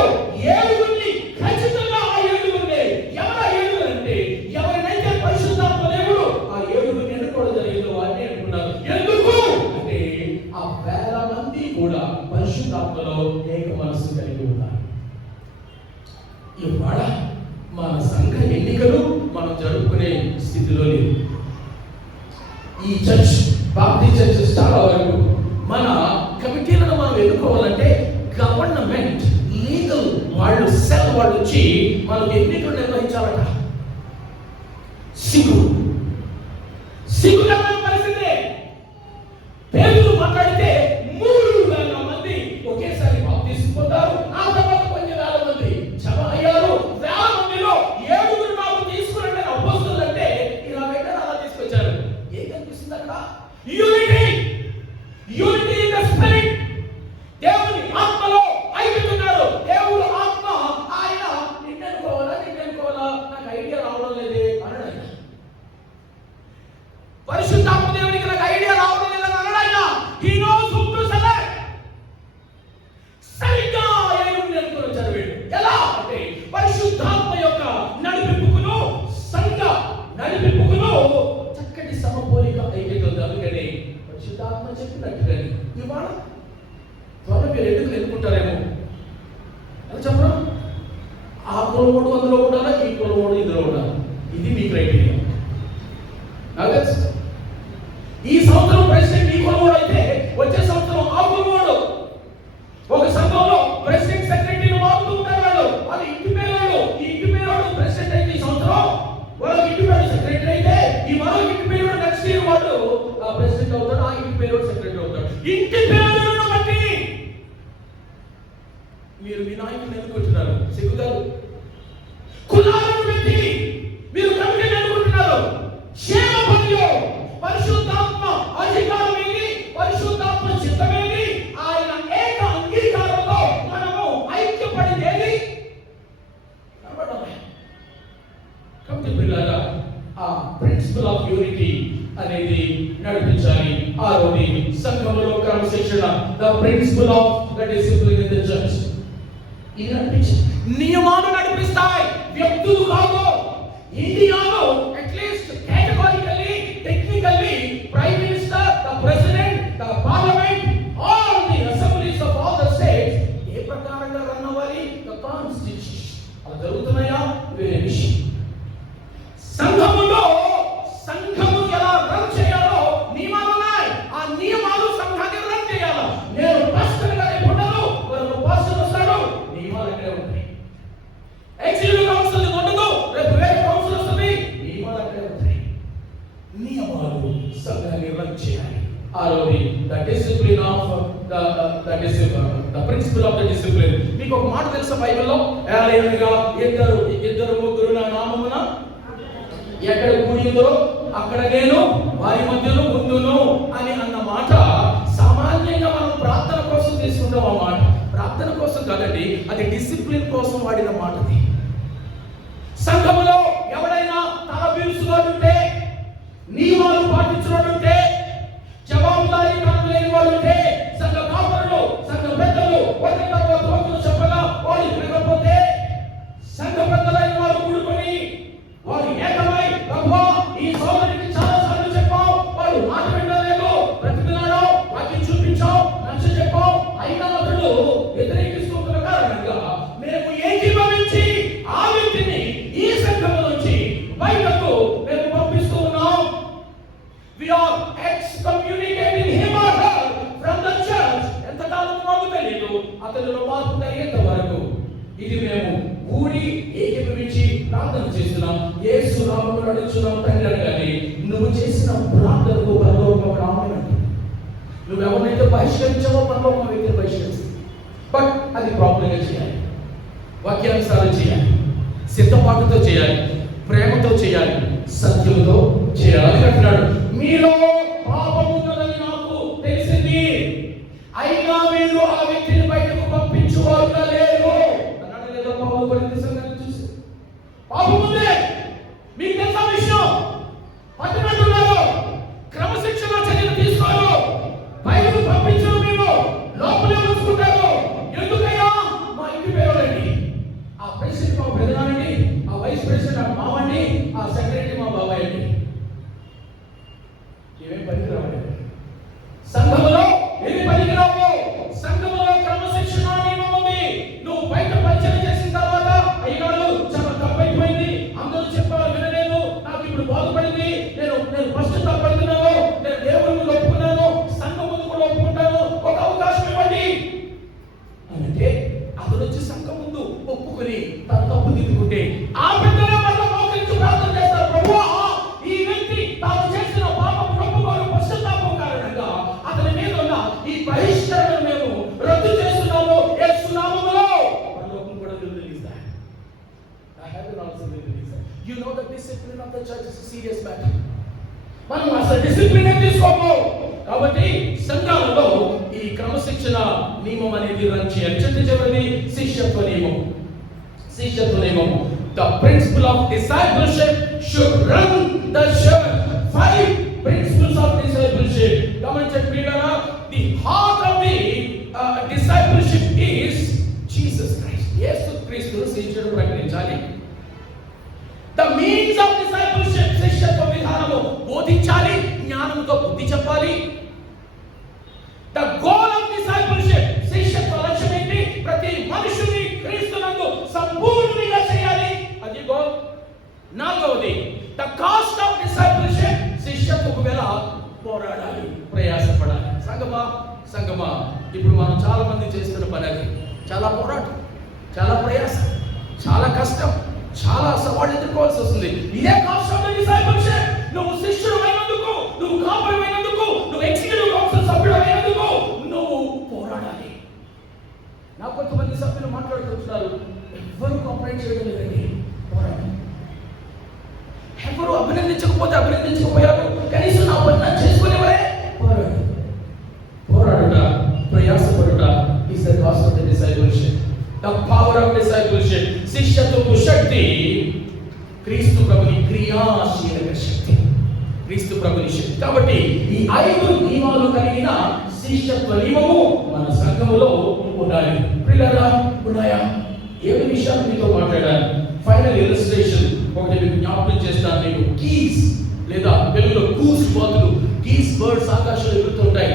ఇవాళ మన సంఘ ఎన్నికలు మనం జరుపుకునే స్థితిలో లేవు. ఈ చర్చ్ బాప్టిస్ట్ చర్చెస్ చాలా వరకు మన కమిటీలను మనం ఎన్నుకోవాలంటే గవర్నమెంట్ లీగల్ వాళ్ళు సెల్ వాళ్ళు వచ్చి మనకు ఎన్నికలు నిర్వహించాలట. సిగ్గుకరమైన పరిస్థితి. పేర్లు మాట్లాడితే 3,000 మంది ఒకేసారి బాప్టిస్ట్ పొందారు. ఆ తర్వాత కొన్ని వేల మంది జమ అయ్యారు. వేల మందిలో 7 నాకు తీసుకురండి అపోస్తలులు అంటే ఇలా పెట్టారు, అలా తీసుకొచ్చారు. ఏం కనిపిస్తుంది అక్కడ? Unity in the spirit. దేవుని ఆత్మలో ఐక్యతున్నారు. దేవుడు ఆత్మ ఆయన నిన్నెనుకోవాలా నాకు ఐడియా రావడం లేదే అన్నాడు ఆయన. పరిశుద్ధాత్మ దేవునికి నాకు ఐడియా రావడం లేదని అన్నాడు ఆయన. He knows who to select. సరిగ్గా ఎన్నుకొని వచ్చారు వీళ్ళు. ఎలా అంటే పరిశుద్ధాత్మ యొక్క నడిపింపుకును సంఘ నడిపింపుకును చక్కటి సమపోలిక ఐక్యత ఉంది. అందుకని పరిశుద్ధాత్మ చెప్పినట్టుగాని ఇవాళ త్వరలో మీరు ఎందుకు ఎన్నుకుంటారేమో అని చెప్పడం. ఆ కులమోడు అందులో ఉండాలా, ఈ కులమోడు ఇందులో ఉండాలా, ఇది మీ క్రైటీరియా. ఈ సంవత్సరం ప్రెసిడెంట్ ఈ కులమోడు అయితే వచ్చే సంవత్సరం ఆ కులమోడు. ఒక సంఘంలో ప్రెసిడెంట్ సెక్రటరీని మారుతూ ఉంటారు వాళ్ళు. అది ఇంటి పేరు. ఈ ఇంటి పేరు ప్రెసిడెంట్ అయితే ఈ సంవత్సరం, వాళ్ళకి ఇంటి పేరు సెక్రటరీ అయితే ఈ మరో ఇంటి పేరు నెక్స్ట్ ఇయర్ వాళ్ళు ప్రెసిడెంట్ అవుతాడు, ఆ ఇంటి పేరు సెక్రటరీ అవుతాడు. ఇంటి పేరును బట్టి మీరు మీ నాయకుని ఎన్నుకుంటున్నారు. సిగ్గుగారు. కులాలను బట్టి మీరు కమిటీని ఎన్నుకుంటున్నారు. క్షేమ పనిలో పరిశుద్ధాత్మ అధికారం ఏంటి, పరిశుద్ధాత్మ చిత్తమేది, ఆయన ఏక అంగీకారంతో మనము ఐక్యపడినది కమిటీ పిల్లగా ఆ ప్రిన్సిపల్ ఆఫ్ యూనిటీ అనేది నడిపించాలి. ఆరోది సంఘములో క్రమశిక్షణ, the principle of the discipline in the church. ఇది నడిపించాలి. నియమాలు నడిపిస్తాయి, వ్యక్తులు కాదు. ఇండియాలో at least categorically technically prime minister, the president, the parliament, all the assemblies of all the states ఏ ప్రకారంగా రన్ అవ్వాలి, ద కాన్స్టిట్యూషన్ అలా జరుగుతున్నాయా వేరే విషయం. సంఘములో సంఘము ఎలా రన్ చేయాలో నియమాలు ఉన్నాయి. ఆ నియమాలు సంఘాన్ని రన్ చేయాలి. నేను పాస్టర్ గా ఉండను, మరొక పాస్టర్ వస్తాడు, నియమాలు అక్కడే ఉంటాయి. ఎగ్జిక్యూటివ్ కౌన్సిల్ ఉండదు, రేపు వేరే కౌన్సిల్ వస్తుంది, నియమాలు అక్కడే ఉంటాయి. నియమాలు సంఘాన్ని రన్ చేయాలి. ఆరోది the discipline of the principle of the discipline. మీకు ఒక మాట తెలుసా బైబిల్లో? ఏలయనగా ఇద్దరు ముగ్గురు నా నామమున ఎక్కడ కూడిందో అక్కడ నేను వారి మధ్యలో ఉండును అని అన్న మాట సామాన్యంగా మనం ప్రార్థన కోసం తీసుకుంటాం. ఆ మాట ప్రార్థన కోసం కాదండి, అది డిసిప్లిన్ కోసం వాడిన మాటది. సంఘములో ఎవరైనా తల బిరుసులోనుంటే, నియమాలు పాటించుకుంటే, జవాబుదారీ పనులు లేని వాళ్ళు ఉంటే, సంఘ కాపరులు సంఘ పెద్దలు ఒకరి తర్వాత ఒకరు చెప్పగా వాళ్ళు వినకపోతే, సంఘ పెద్దలైన వారు కూడుకొని వారు ఏకమై ప్రభువా ఈ సోదరుడికి చాలా సార్లు చెప్పావు, వాడు మాట వినలేదు, ప్రతిదినాడు వాక్యం చూపించావు, నచ్చ చెప్పావు, అయినా అతడు వ్యతిరేకిస్తున్న కారణంగా మేము ఏకీభవించి ఆ వ్యక్తిని ఈ సంఘం నుంచి బయటకు మేము పంపిస్తూ ఉన్నాం. We are excommunicating him or her from the church. ఎంతకాలం మాకు తెలియదు, అతనిలో మార్పు కలిగేంత వరకు ఇది మేము కూడి ఏకీభవించి ప్రార్థన చేస్తున్నాం. యేసు నామములో అడుగుతున్నాం తండ్రి అనగానే నువ్వు చేసిన ప్రార్థనకు పరలోకం రామనండి. నువ్వు ఎవరినైతే బహిష్కరించావో పరలోకం వ్యక్తిని బహిష్కరిస్తుంది. బట్ అది ప్రాపర్గా చేయాలి, వాక్యానుసారం చేయాలి, సిద్ధపాటుతో చేయాలి, ప్రేమతో చేయాలి, సత్యముతో చేయాలి. అంటున్నాడు మీలో పాపం ఉన్నదని నాకు తెలిసింది, అయినా మీరు ఆ వ్యక్తిని బయటకు పంపించువారుగా లేరు అన్నాడు. లేదా పౌలు కొరింథీ సంఘాన్ని చూసి పాపం ఉంది, మీకు తెలుసా విషయం, పట్టినట్టున్నారు, క్రమశిక్షణ చర్యలు తీసుకోరు, బయటకు పంపించరు, మేము లోపలే ఉంచుకుంటారు. ఎందుకయ్యా? మా ఇంటి పేరులండి, ఆ ప్రెసిడెంట్ మా పెదనానండి, ఆ వైస్ ప్రెసిడెంట్ మా మామండి, ఆ సెక్రటరీ మా బాబాయ్ అండి. ఏమేం పనికిరావు సంఘములో, ఏమి పనికిరావు. సంఘములో క్రమశిక్షణ నియమం ఉంది. నువ్వు బయట పరిచయం చేసిన తర్వాత అయ్యగారు కాస్త డిసిప్లిన్ తీసుకోము. కాబట్టి సంఘాలలో ఈ క్రమశిక్షణ నియమం అనేది రన్ చేయాలి. చివరిది శిష్యత్వ నియమం. శిష్యత్వ నియమం. The principle of discipleship should run the church. 5 principles of discipleship. గమనించండి ప్రియులారా, the heart of the discipleship is Jesus Christ. యేసుక్రీస్తు శిష్యుడు ప్రకటించాలి. The means of discipleship, శిష్యత్వ విధానము బోధించాలి, జ్ఞానముతో బుద్ధి చెప్పాలి. The goal of discipleship, శిష్యత్వ లక్ష్యం ఏంటి? ప్రతి మనుషుని క్రీస్తునందు సంపూర్ణంగా చేయాలి. అది గోల్. 4వది the cost of discipleship, శిష్యత్వకు వేళ పోరాడాలి, ప్రయాసపడాలి. సంగమా ఇప్పుడు మనం చాలా మంది చేస్తున్న పని అది. చాలా పోరాటం, చాలా ప్రయాస, చాలా కష్టం, చాలా సవాళ్ళు ఎదుర్కోవాల్సి వస్తుంది. ఇదే కాస్ట్ ఆఫ్ డిసైపుల్షిప్. నువ్వు శిష్యుడు అయినందుకు, నువ్వు కాపరి అయినందుకు, నువ్వు ఎగ్జిక్యూటివ్ కౌన్సిల్ సభ్యుడు అయినందుకు నువ్వు పోరాడాలి. నా కొంతమంది సభ్యులు మాట్లాడుతున్నారు, ఎవరు కాపరేట్ చేయడం లేదండి. పోరాడాలి. ఎవరు అభినందించకపోయారు, కనీసం నా పని చేసుకునేవరే. పోరాడుట, ప్రయాసపడుట is the cost of the discipleship. The power of discipleship, శిష్యత్వపు శక్తి క్రీస్తు ప్రభుని క్రియాశీలక శక్తి, క్రీస్తు ప్రభుని శక్తి. కాబట్టి ఈ 5 నియమాలు కలిగిన శిష్యత్వ నియమము మన సంఘములో ఉండాలి. ప్రియులారా, ఉన్నాయా? 7 విషయాలు మీతో మాట్లాడాను. ఫైనల్ ఇల్లస్ట్రేషన్ ఒకటి మీకు జ్ఞాపకం చేస్తాను. మీకు కీస్ లేదా తెలుగులో గూస్ బాతులు, గీస్ బర్డ్స్ ఆకాశంలో ఎగురుతుంటాయి.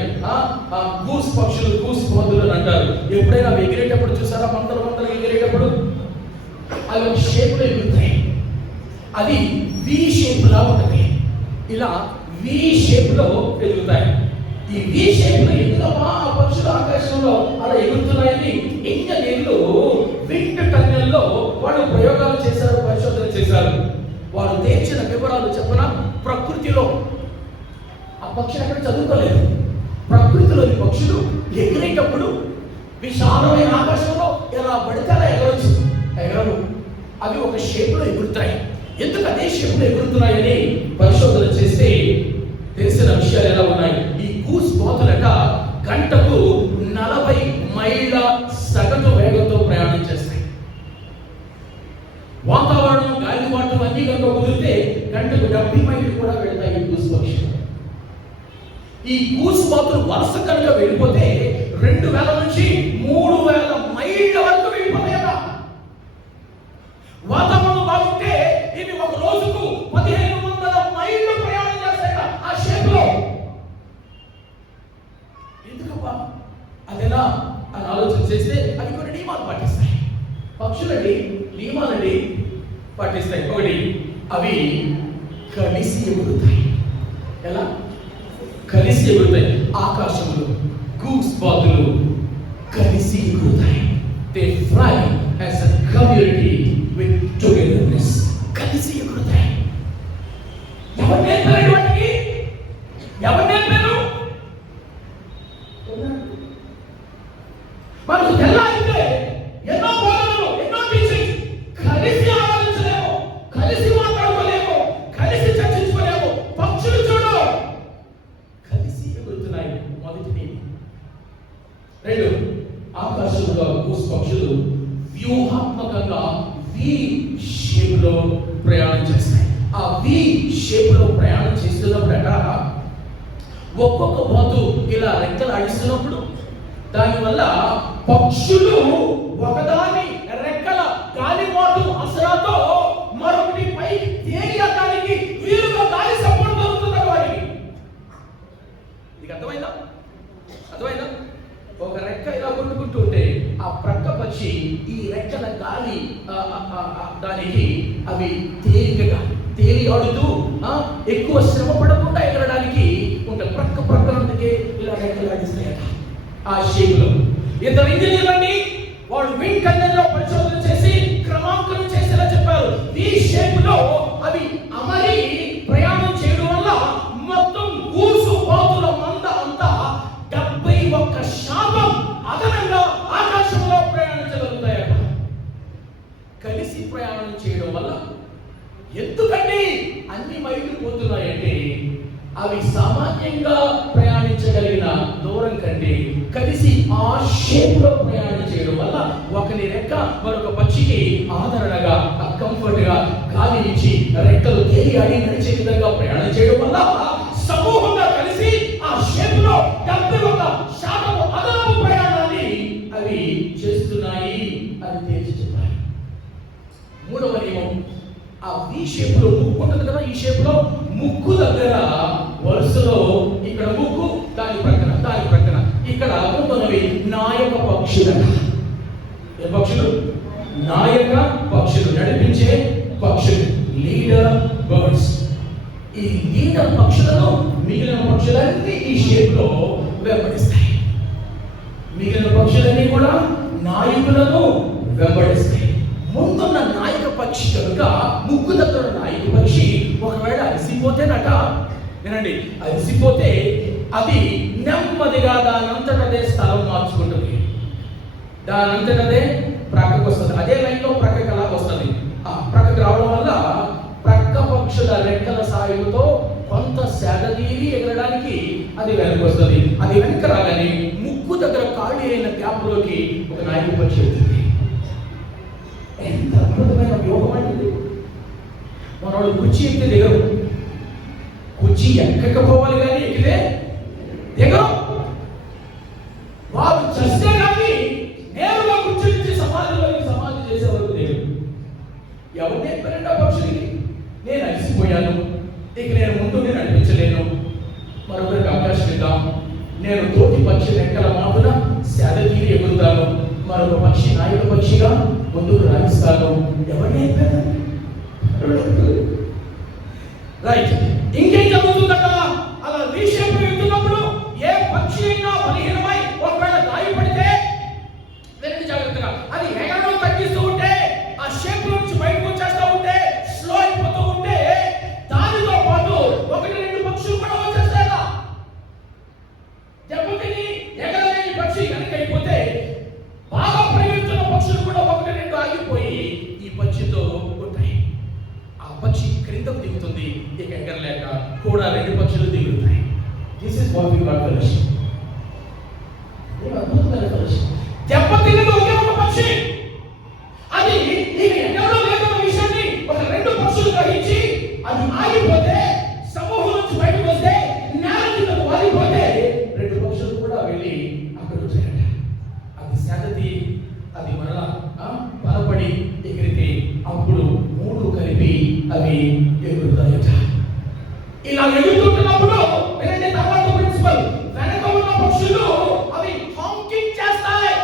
గూస్ పక్షులు, గూస్ బాతులు అని అంటారు. ఎప్పుడైనా ఎగిరేటప్పుడు చూసారా? మందలు ఎగిరేటప్పుడు అవి ఒక షేప్ లో ఎగురుతాయి. అది వి షేప్ లా ఉంటుంది. ఇలా వి షేప్ లో ఎగురుతాయి. ఈ వి షేప్ లో ఎందుకమ్మా ఆ పక్షులు ఆకాశంలో అలా ఎగురుతున్నాయని ఇంజనీర్లు విండ్ టన్నెల్లో వాళ్ళు ప్రయోగాలు చేశారు, పరిశోధన చేశారు. వాళ్ళు తేల్చిన వివరాలు చెప్పన, ప్రకృతిలో ఆ పక్షి అక్కడ చదువుకోలేదు. ప్రకృతిలోని పక్షులు ఎగిరేటప్పుడు విశాలమైన ఆకాశంలో ఎలా పడితే అలా ఎగరవు. అవి ఒక షేప్ లో ఎగురుతాయి. ఎందుకు అదే షేప్ లో ఎగురుతున్నాయని పరిశోధన చేస్తే తెలిసిన విషయాలు ఎలా ఉన్నాయి. ఈ గూస్ బాతులట గంటకు 40 మైళ్ళ సగటు వేగంతో ప్రయాణం చేస్తాయి. వాతావరణం, గాలివాటం అన్ని కనుక కుదిరితే గంటకు 70 మైళ్ళు కూడా వెళ్తాయి ఈ గూస్ పక్షులు. ఈ గూస్ బాతులు వరుస కనుక వెళ్ళిపోతే 2000 నుంచి 3000 మైళ్ళ వరకు వెళ్ళిపోతాయట. వాతావరణం బాగుంటే ఇవి ఒక రోజుకు 1500 మైళ్ళు ప్రయాణం చేస్తాయట ఆ షేప్ లో. ఎందుకబ్బా అదెలా అని ఆలోచన చేస్తే అవి కొన్ని నియమాలు పాటిస్తాయి. పక్షులండి నియమాలండి పాటిస్తాయి. ఒకటి, అవి కలిసి ఎగురుతాయి. ఎలా? కలిసి ఎగురుతాయి. ఆకాశంలో గూస్ బాతులు కలిసి ఎగురుతాయి. They fly as a community with togetherness. కలిసి ఎగురుతాయి. ఎవరు నేర్పారు వాటికి? ఎవరు నేర్పారు? మనకు తెల్లారితే ఎన్నో బోధనలు, ఎన్నో టీచింగ్. కలిసి ఆలోచించలేము, కలిసి మాట్లాడుకోలేము, కలిసి చర్చించుకోలేము. పక్షులు చూడు కలిసి ఎగురుతున్నాయి. మొదటిది. 2, ఆకాశంలో గూస్ పక్షులు వ్యూహాత్మకంగా వి షేప్ లో ప్రయాణం చేస్తాయి. ఆ వి షేప్ లో ప్రయాణం చేస్తున్నప్పుడట ఒక్కొక్క బాతు ఇలా రెక్కలు ఆడిస్తున్నప్పుడు దానివల్ల పక్షులు ఒకదాని రెక్కల గాలివాటు అసరాతో మరొకటి పైకి తేలియడానికి వీలుగా గాలి సపోర్ట్ దొరుకుతుంది వారికి. ఇది అర్థమైందా? ఒక రెక్క ఇలా కొట్టుకుంటుంటే ఆ ప్రక్క పక్షి ఈ రెక్కల గాలి దానికి అవి తేలికగా ఆడుతూ ఎక్కువ శ్రమ పడకుండా ఎగరడానికి ఉంటాయి. ప్రక్కనందుకే ఇలా రెక్కలు ఆడిస్తాయట ఆ షేప్ లో. ఇద్దరు ఇంజనీర్లని వాళ్ళు విండ్ టన్నెల్లో పరిశోధన చేసి క్రమాంకనం చేసేలా చెప్పారు. ఈ షేప్ లో అవి అమరి ప్రయాణం చేయడం వల్ల మొత్తం గూసు బాతుల మంద అంతా 71% అదనంగా ఆకాశంలో ప్రయాణించగలుగుతాయట. కలిసి ప్రయాణం చేయడం వల్ల. ఎందుకంటే అన్ని మైళ్ళు పోతున్నాయంటే అవి సామాన్యంగా ప్రయాణించగలిగిన దూరం కంటే కలిసి ఆ షేప్ లో ప్రయాణం చేయడం వల్ల ఒకరి రెక్క మరొక పక్షికి ఆదరణగా, కంఫర్ట్ గా, గాలి ఇచ్చి రెక్కలు తేలియాడి నడిచే విధంగా ప్రయాణం చేయడం వల్ల సమూహంగా కలిసి ఆ షేప్ లో 71% అదనపు ప్రయాణాన్ని అవి చేస్తున్నాయి అని తేల్చి చెప్పాలి. మూడవ నియమం, ఆ వి షేప్ లో ముక్కు ఉంటుంది కదా, ఈ షేప్ లో ముక్కు దగ్గర వరుసలో ఇక్కడ ముక్కు, దాని ప్రక్కన ఇక్కడ ముందున్నవి నాయక పక్షులు. ఏ పక్షులు? నాయక పక్షులు, నడిపించే పక్షులు, లీడర్ బర్డ్స్. ఈ లీడర్ పక్షులను మిగిలిన పక్షులన్నీ ఈ షేప్ లో వెంబడిస్తాయి. మిగిలిన పక్షులన్నీ కూడా నాయకులను వెంబడిస్తాయి. ముందున్న నాయక పక్షి కనుక ముక్కు దగ్గర నాయక పక్షి ఒకవేళ అలసిపోతేనట, వినండి, అలసిపోతే అది నెమ్మదిగా దానంతటదే స్థలం మార్చుకుంటుంది. దానంతటదే ప్రక్కకు వస్తుంది. అదే లైన్లో ప్రక్కకి అలా వస్తుంది. ఆ ప్రక్కకు రావడం వల్ల ప్రక్క పక్షుల రెక్కల సాయంతో కొంత సేదతీరి ఎగరడానికి అది వెనక్కి వస్తుంది. అది వెనక రాగానే ముక్కు దగ్గర ఖాళీ అయిన గ్యాప్లోకి ఒక నాయక పక్షి వెళ్తుంది. ఎంత అద్భుతమైన యోగం అంటే, మనోడు కుర్చీ ఎక్కితే దిగరు, కుర్చీ ఎక్కకపోవాలి కానీ ఎక్కితే దిగరు. వారు చస్తే కానీ నేరుగా కుర్చీ నుంచి సమాధి చేసే వరకు దిగరు. ఎవరు నేర్పారంటే పక్షులకి, నేను అలసిపోయాను, ఇక నేను ముందు నేను నడిపించలేను, మరొకరికి అవకాశం ఇద్దాం, నేను తోటి పక్షి రెక్కల మాపున సేదతీరి ఎగురుతాను, మరొక పక్షి నాయక పక్షిగా ముందుకు రాణిస్తాను. ఎవరు నేర్పారు? రైట్. ఇంకేం జరుగుతుందట? అలా రీషేప్ వెళ్తున్నప్పుడు ఏ పక్షి అయినా బలహీనమై ఒకవేళ గాయపడితే వెనక్కి జాగ్రత్తగా అది ఎగరడం తగ్గిస్తూ ఉంటే, ఆ షేప్ నుంచి బయటకు వచ్చేస్తూ ఉంటే, స్లో అయిపోతూ ఉంటే, దానితో పాటు 1-2 పక్షులు కూడా వచ్చేస్తాయి. దెబ్బతిని ఎగరలేని పక్షి వెనకైపోతే బాగా పరిగెత్తున్న పక్షులు కూడా 1-2 ఆగిపోయి ఈ పక్షితో ఉంటాయి. ఆ పక్షి క్రిందకు దిగుతుంది, ఇక ఎగరలేక కూడా 2 పక్షులు దిగుతాయి. This is what we call fellowship. అద్భుతమైన ఫెలోషిప్. దెబ్బతిన్నది ఒకే ఒక పక్షి, అది ఇక ఎగరడం లేదన్న విషయాన్ని ఒక 2 పక్షులు గ్రహించి అది ఆగిపోతే, సమూహం నుంచి బయటకు వస్తే, నేల కిందకు వాలిపోతే 2 పక్షులు కూడా వెళ్ళి అక్కడ వచ్చాయట. అది శాంతి, అది మరలా బలపడి ఎగిరితే అప్పుడు 3 కలిపి అవి ఎగురుతాయట. ఇలా ఎగురుతున్నప్పుడు వినండి, తర్వాత ప్రిన్సిపల్, వెనక ఉన్న పక్షులు అవి హాంకింగ్ చేస్తాయి.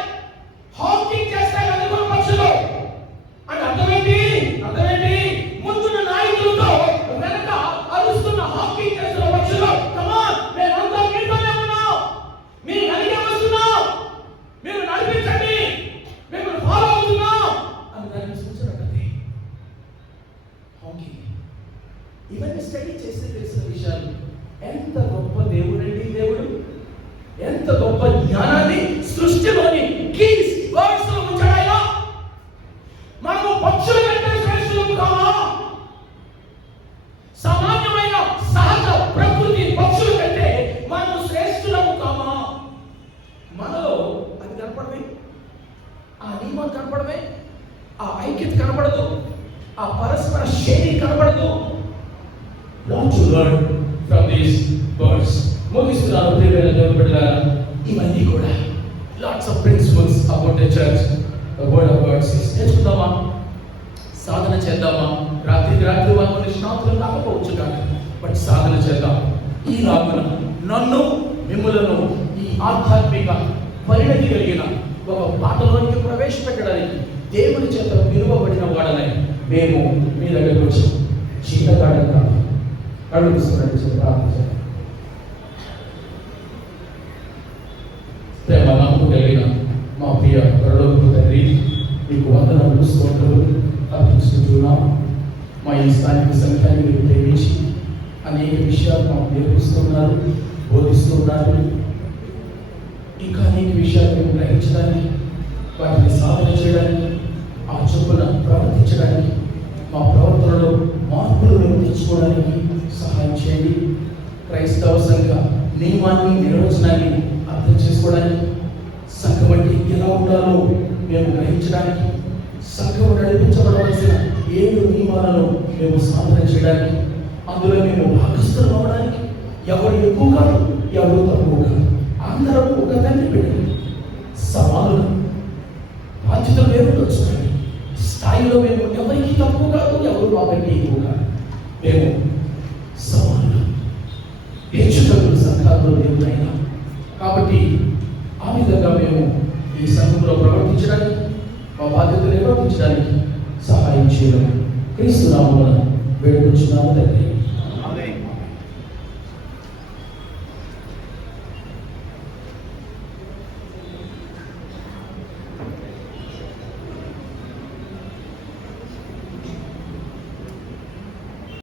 వెనక పక్షులు అంటే అర్థమేంటి? ముందున్న నాయకులతో వెనక అరుస్తున్న హాంకింగ్ చేస్తున్న పక్షులు, కమాన్, మేమంతా మీతోనే ఉన్నాం, మీరు వెనకే వస్తున్నాం, మీరు నడిపించండి, మేము ఫాలో అవుతున్నాం అని దానికి సూచన కది. హాంకింగ్. ఇవన్నీ స్టడీ చేస్తే తెలిసిన విషయాలు. ఎంత గొప్ప దేవుడండి దేవుడు, ఎంత గొప్ప జ్ఞానాన్ని సృష్టిలోని కీస్ వర్డ్స్ లో ఉంచాడా. మనము పక్షుల కంటే శ్రేష్ఠులము కామా? సామాన్యమైన సహజ ప్రకృతి పక్షుల కంటే మనము శ్రేష్ఠులము కామా? మనలో అది కనపడమే, ఆ నియమం కనపడమే, ఆ ఐక్యత కనపడదు, ఆ పరస్పర శైలి కనపడదు. Want to learn from these birds. ముగిస్తున్నాను ప్రియమైన దేవుని బిడ్డలారా, ఇవన్నీ కూడా lots of principles about the church, the word of God says. నేర్చుకుందామా? సాధన చేద్దామా? రాత్రి వాళ్ళు నిష్ణాతులు కాకపోవచ్చు కానీ బట్ సాధన చేద్దాం. ఈ లాగున నన్ను మిమ్మలను ఈ ఆధ్యాత్మిక పరిణతి కలిగిన ఒక పాటలోనికి ప్రవేశపెట్టడానికి దేవుని చేత పిలువబడిన వాడని మేము మీ దగ్గరకు వచ్చి చీకగాడం కాదు అడుగుతున్నాడు. ప్రార్థన. ప్రేమ నమ్మకం కలిగిన మా ప్రియ పరలోకపు తండ్రి, మీకు వందనాలు స్తోత్రాలు అర్పించుకుంటున్నాం. మా ఈ స్థానిక సంఘాన్ని మీరు ప్రేమించి అనేక విషయాలు మాకు నేర్పిస్తున్నారు, బోధిస్తున్నారు. ఇంకా అనేక విషయాలు మేము గ్రహించడానికి, వాటిని సాధన చేయడానికి, ఆ చొప్పున ప్రవర్తించడానికి, మా ప్రవర్తనలో మార్పులు మేము తెచ్చుకోవడానికి సహాయం చేయండి. క్రైస్తవ సంఘ నియమాన్ని, నిర్వచనాన్ని అర్థం చేసుకోవడానికి, సంఘం అంటే ఎలా ఉండాలో మేము గ్రహించడానికి, సంఘం నడిపించబడవలసిన 7 నియమాలను మేము సాధన చేయడానికి, అందులో మేము భాగస్థులం అవ్వడానికి, ఎవరు ఎక్కువ కాదు, ఎవరు తక్కువ కాదు, అందరం ఒక తండ్రి బిడ్డలు, సమానులు. బాధ్యతలు వేరుండొచ్చు, స్థాయిలో మేము ఎవరికి తక్కువ కాదు, ఎవరు మాకంటే ఎక్కువ కాదు, మేము సమానులు. హెచ్చుతగ్గులు సంఘాల్లో దేవుడైనా. కాబట్టి ఆ విధంగా మేము ఈ సంఘంలో ప్రవర్తించడానికి, మా బాధ్యతలు నిర్వర్తించడానికి సహాయం చేయడం క్రీస్తు నామమున వేడుకొంచున్నాము తండ్రి.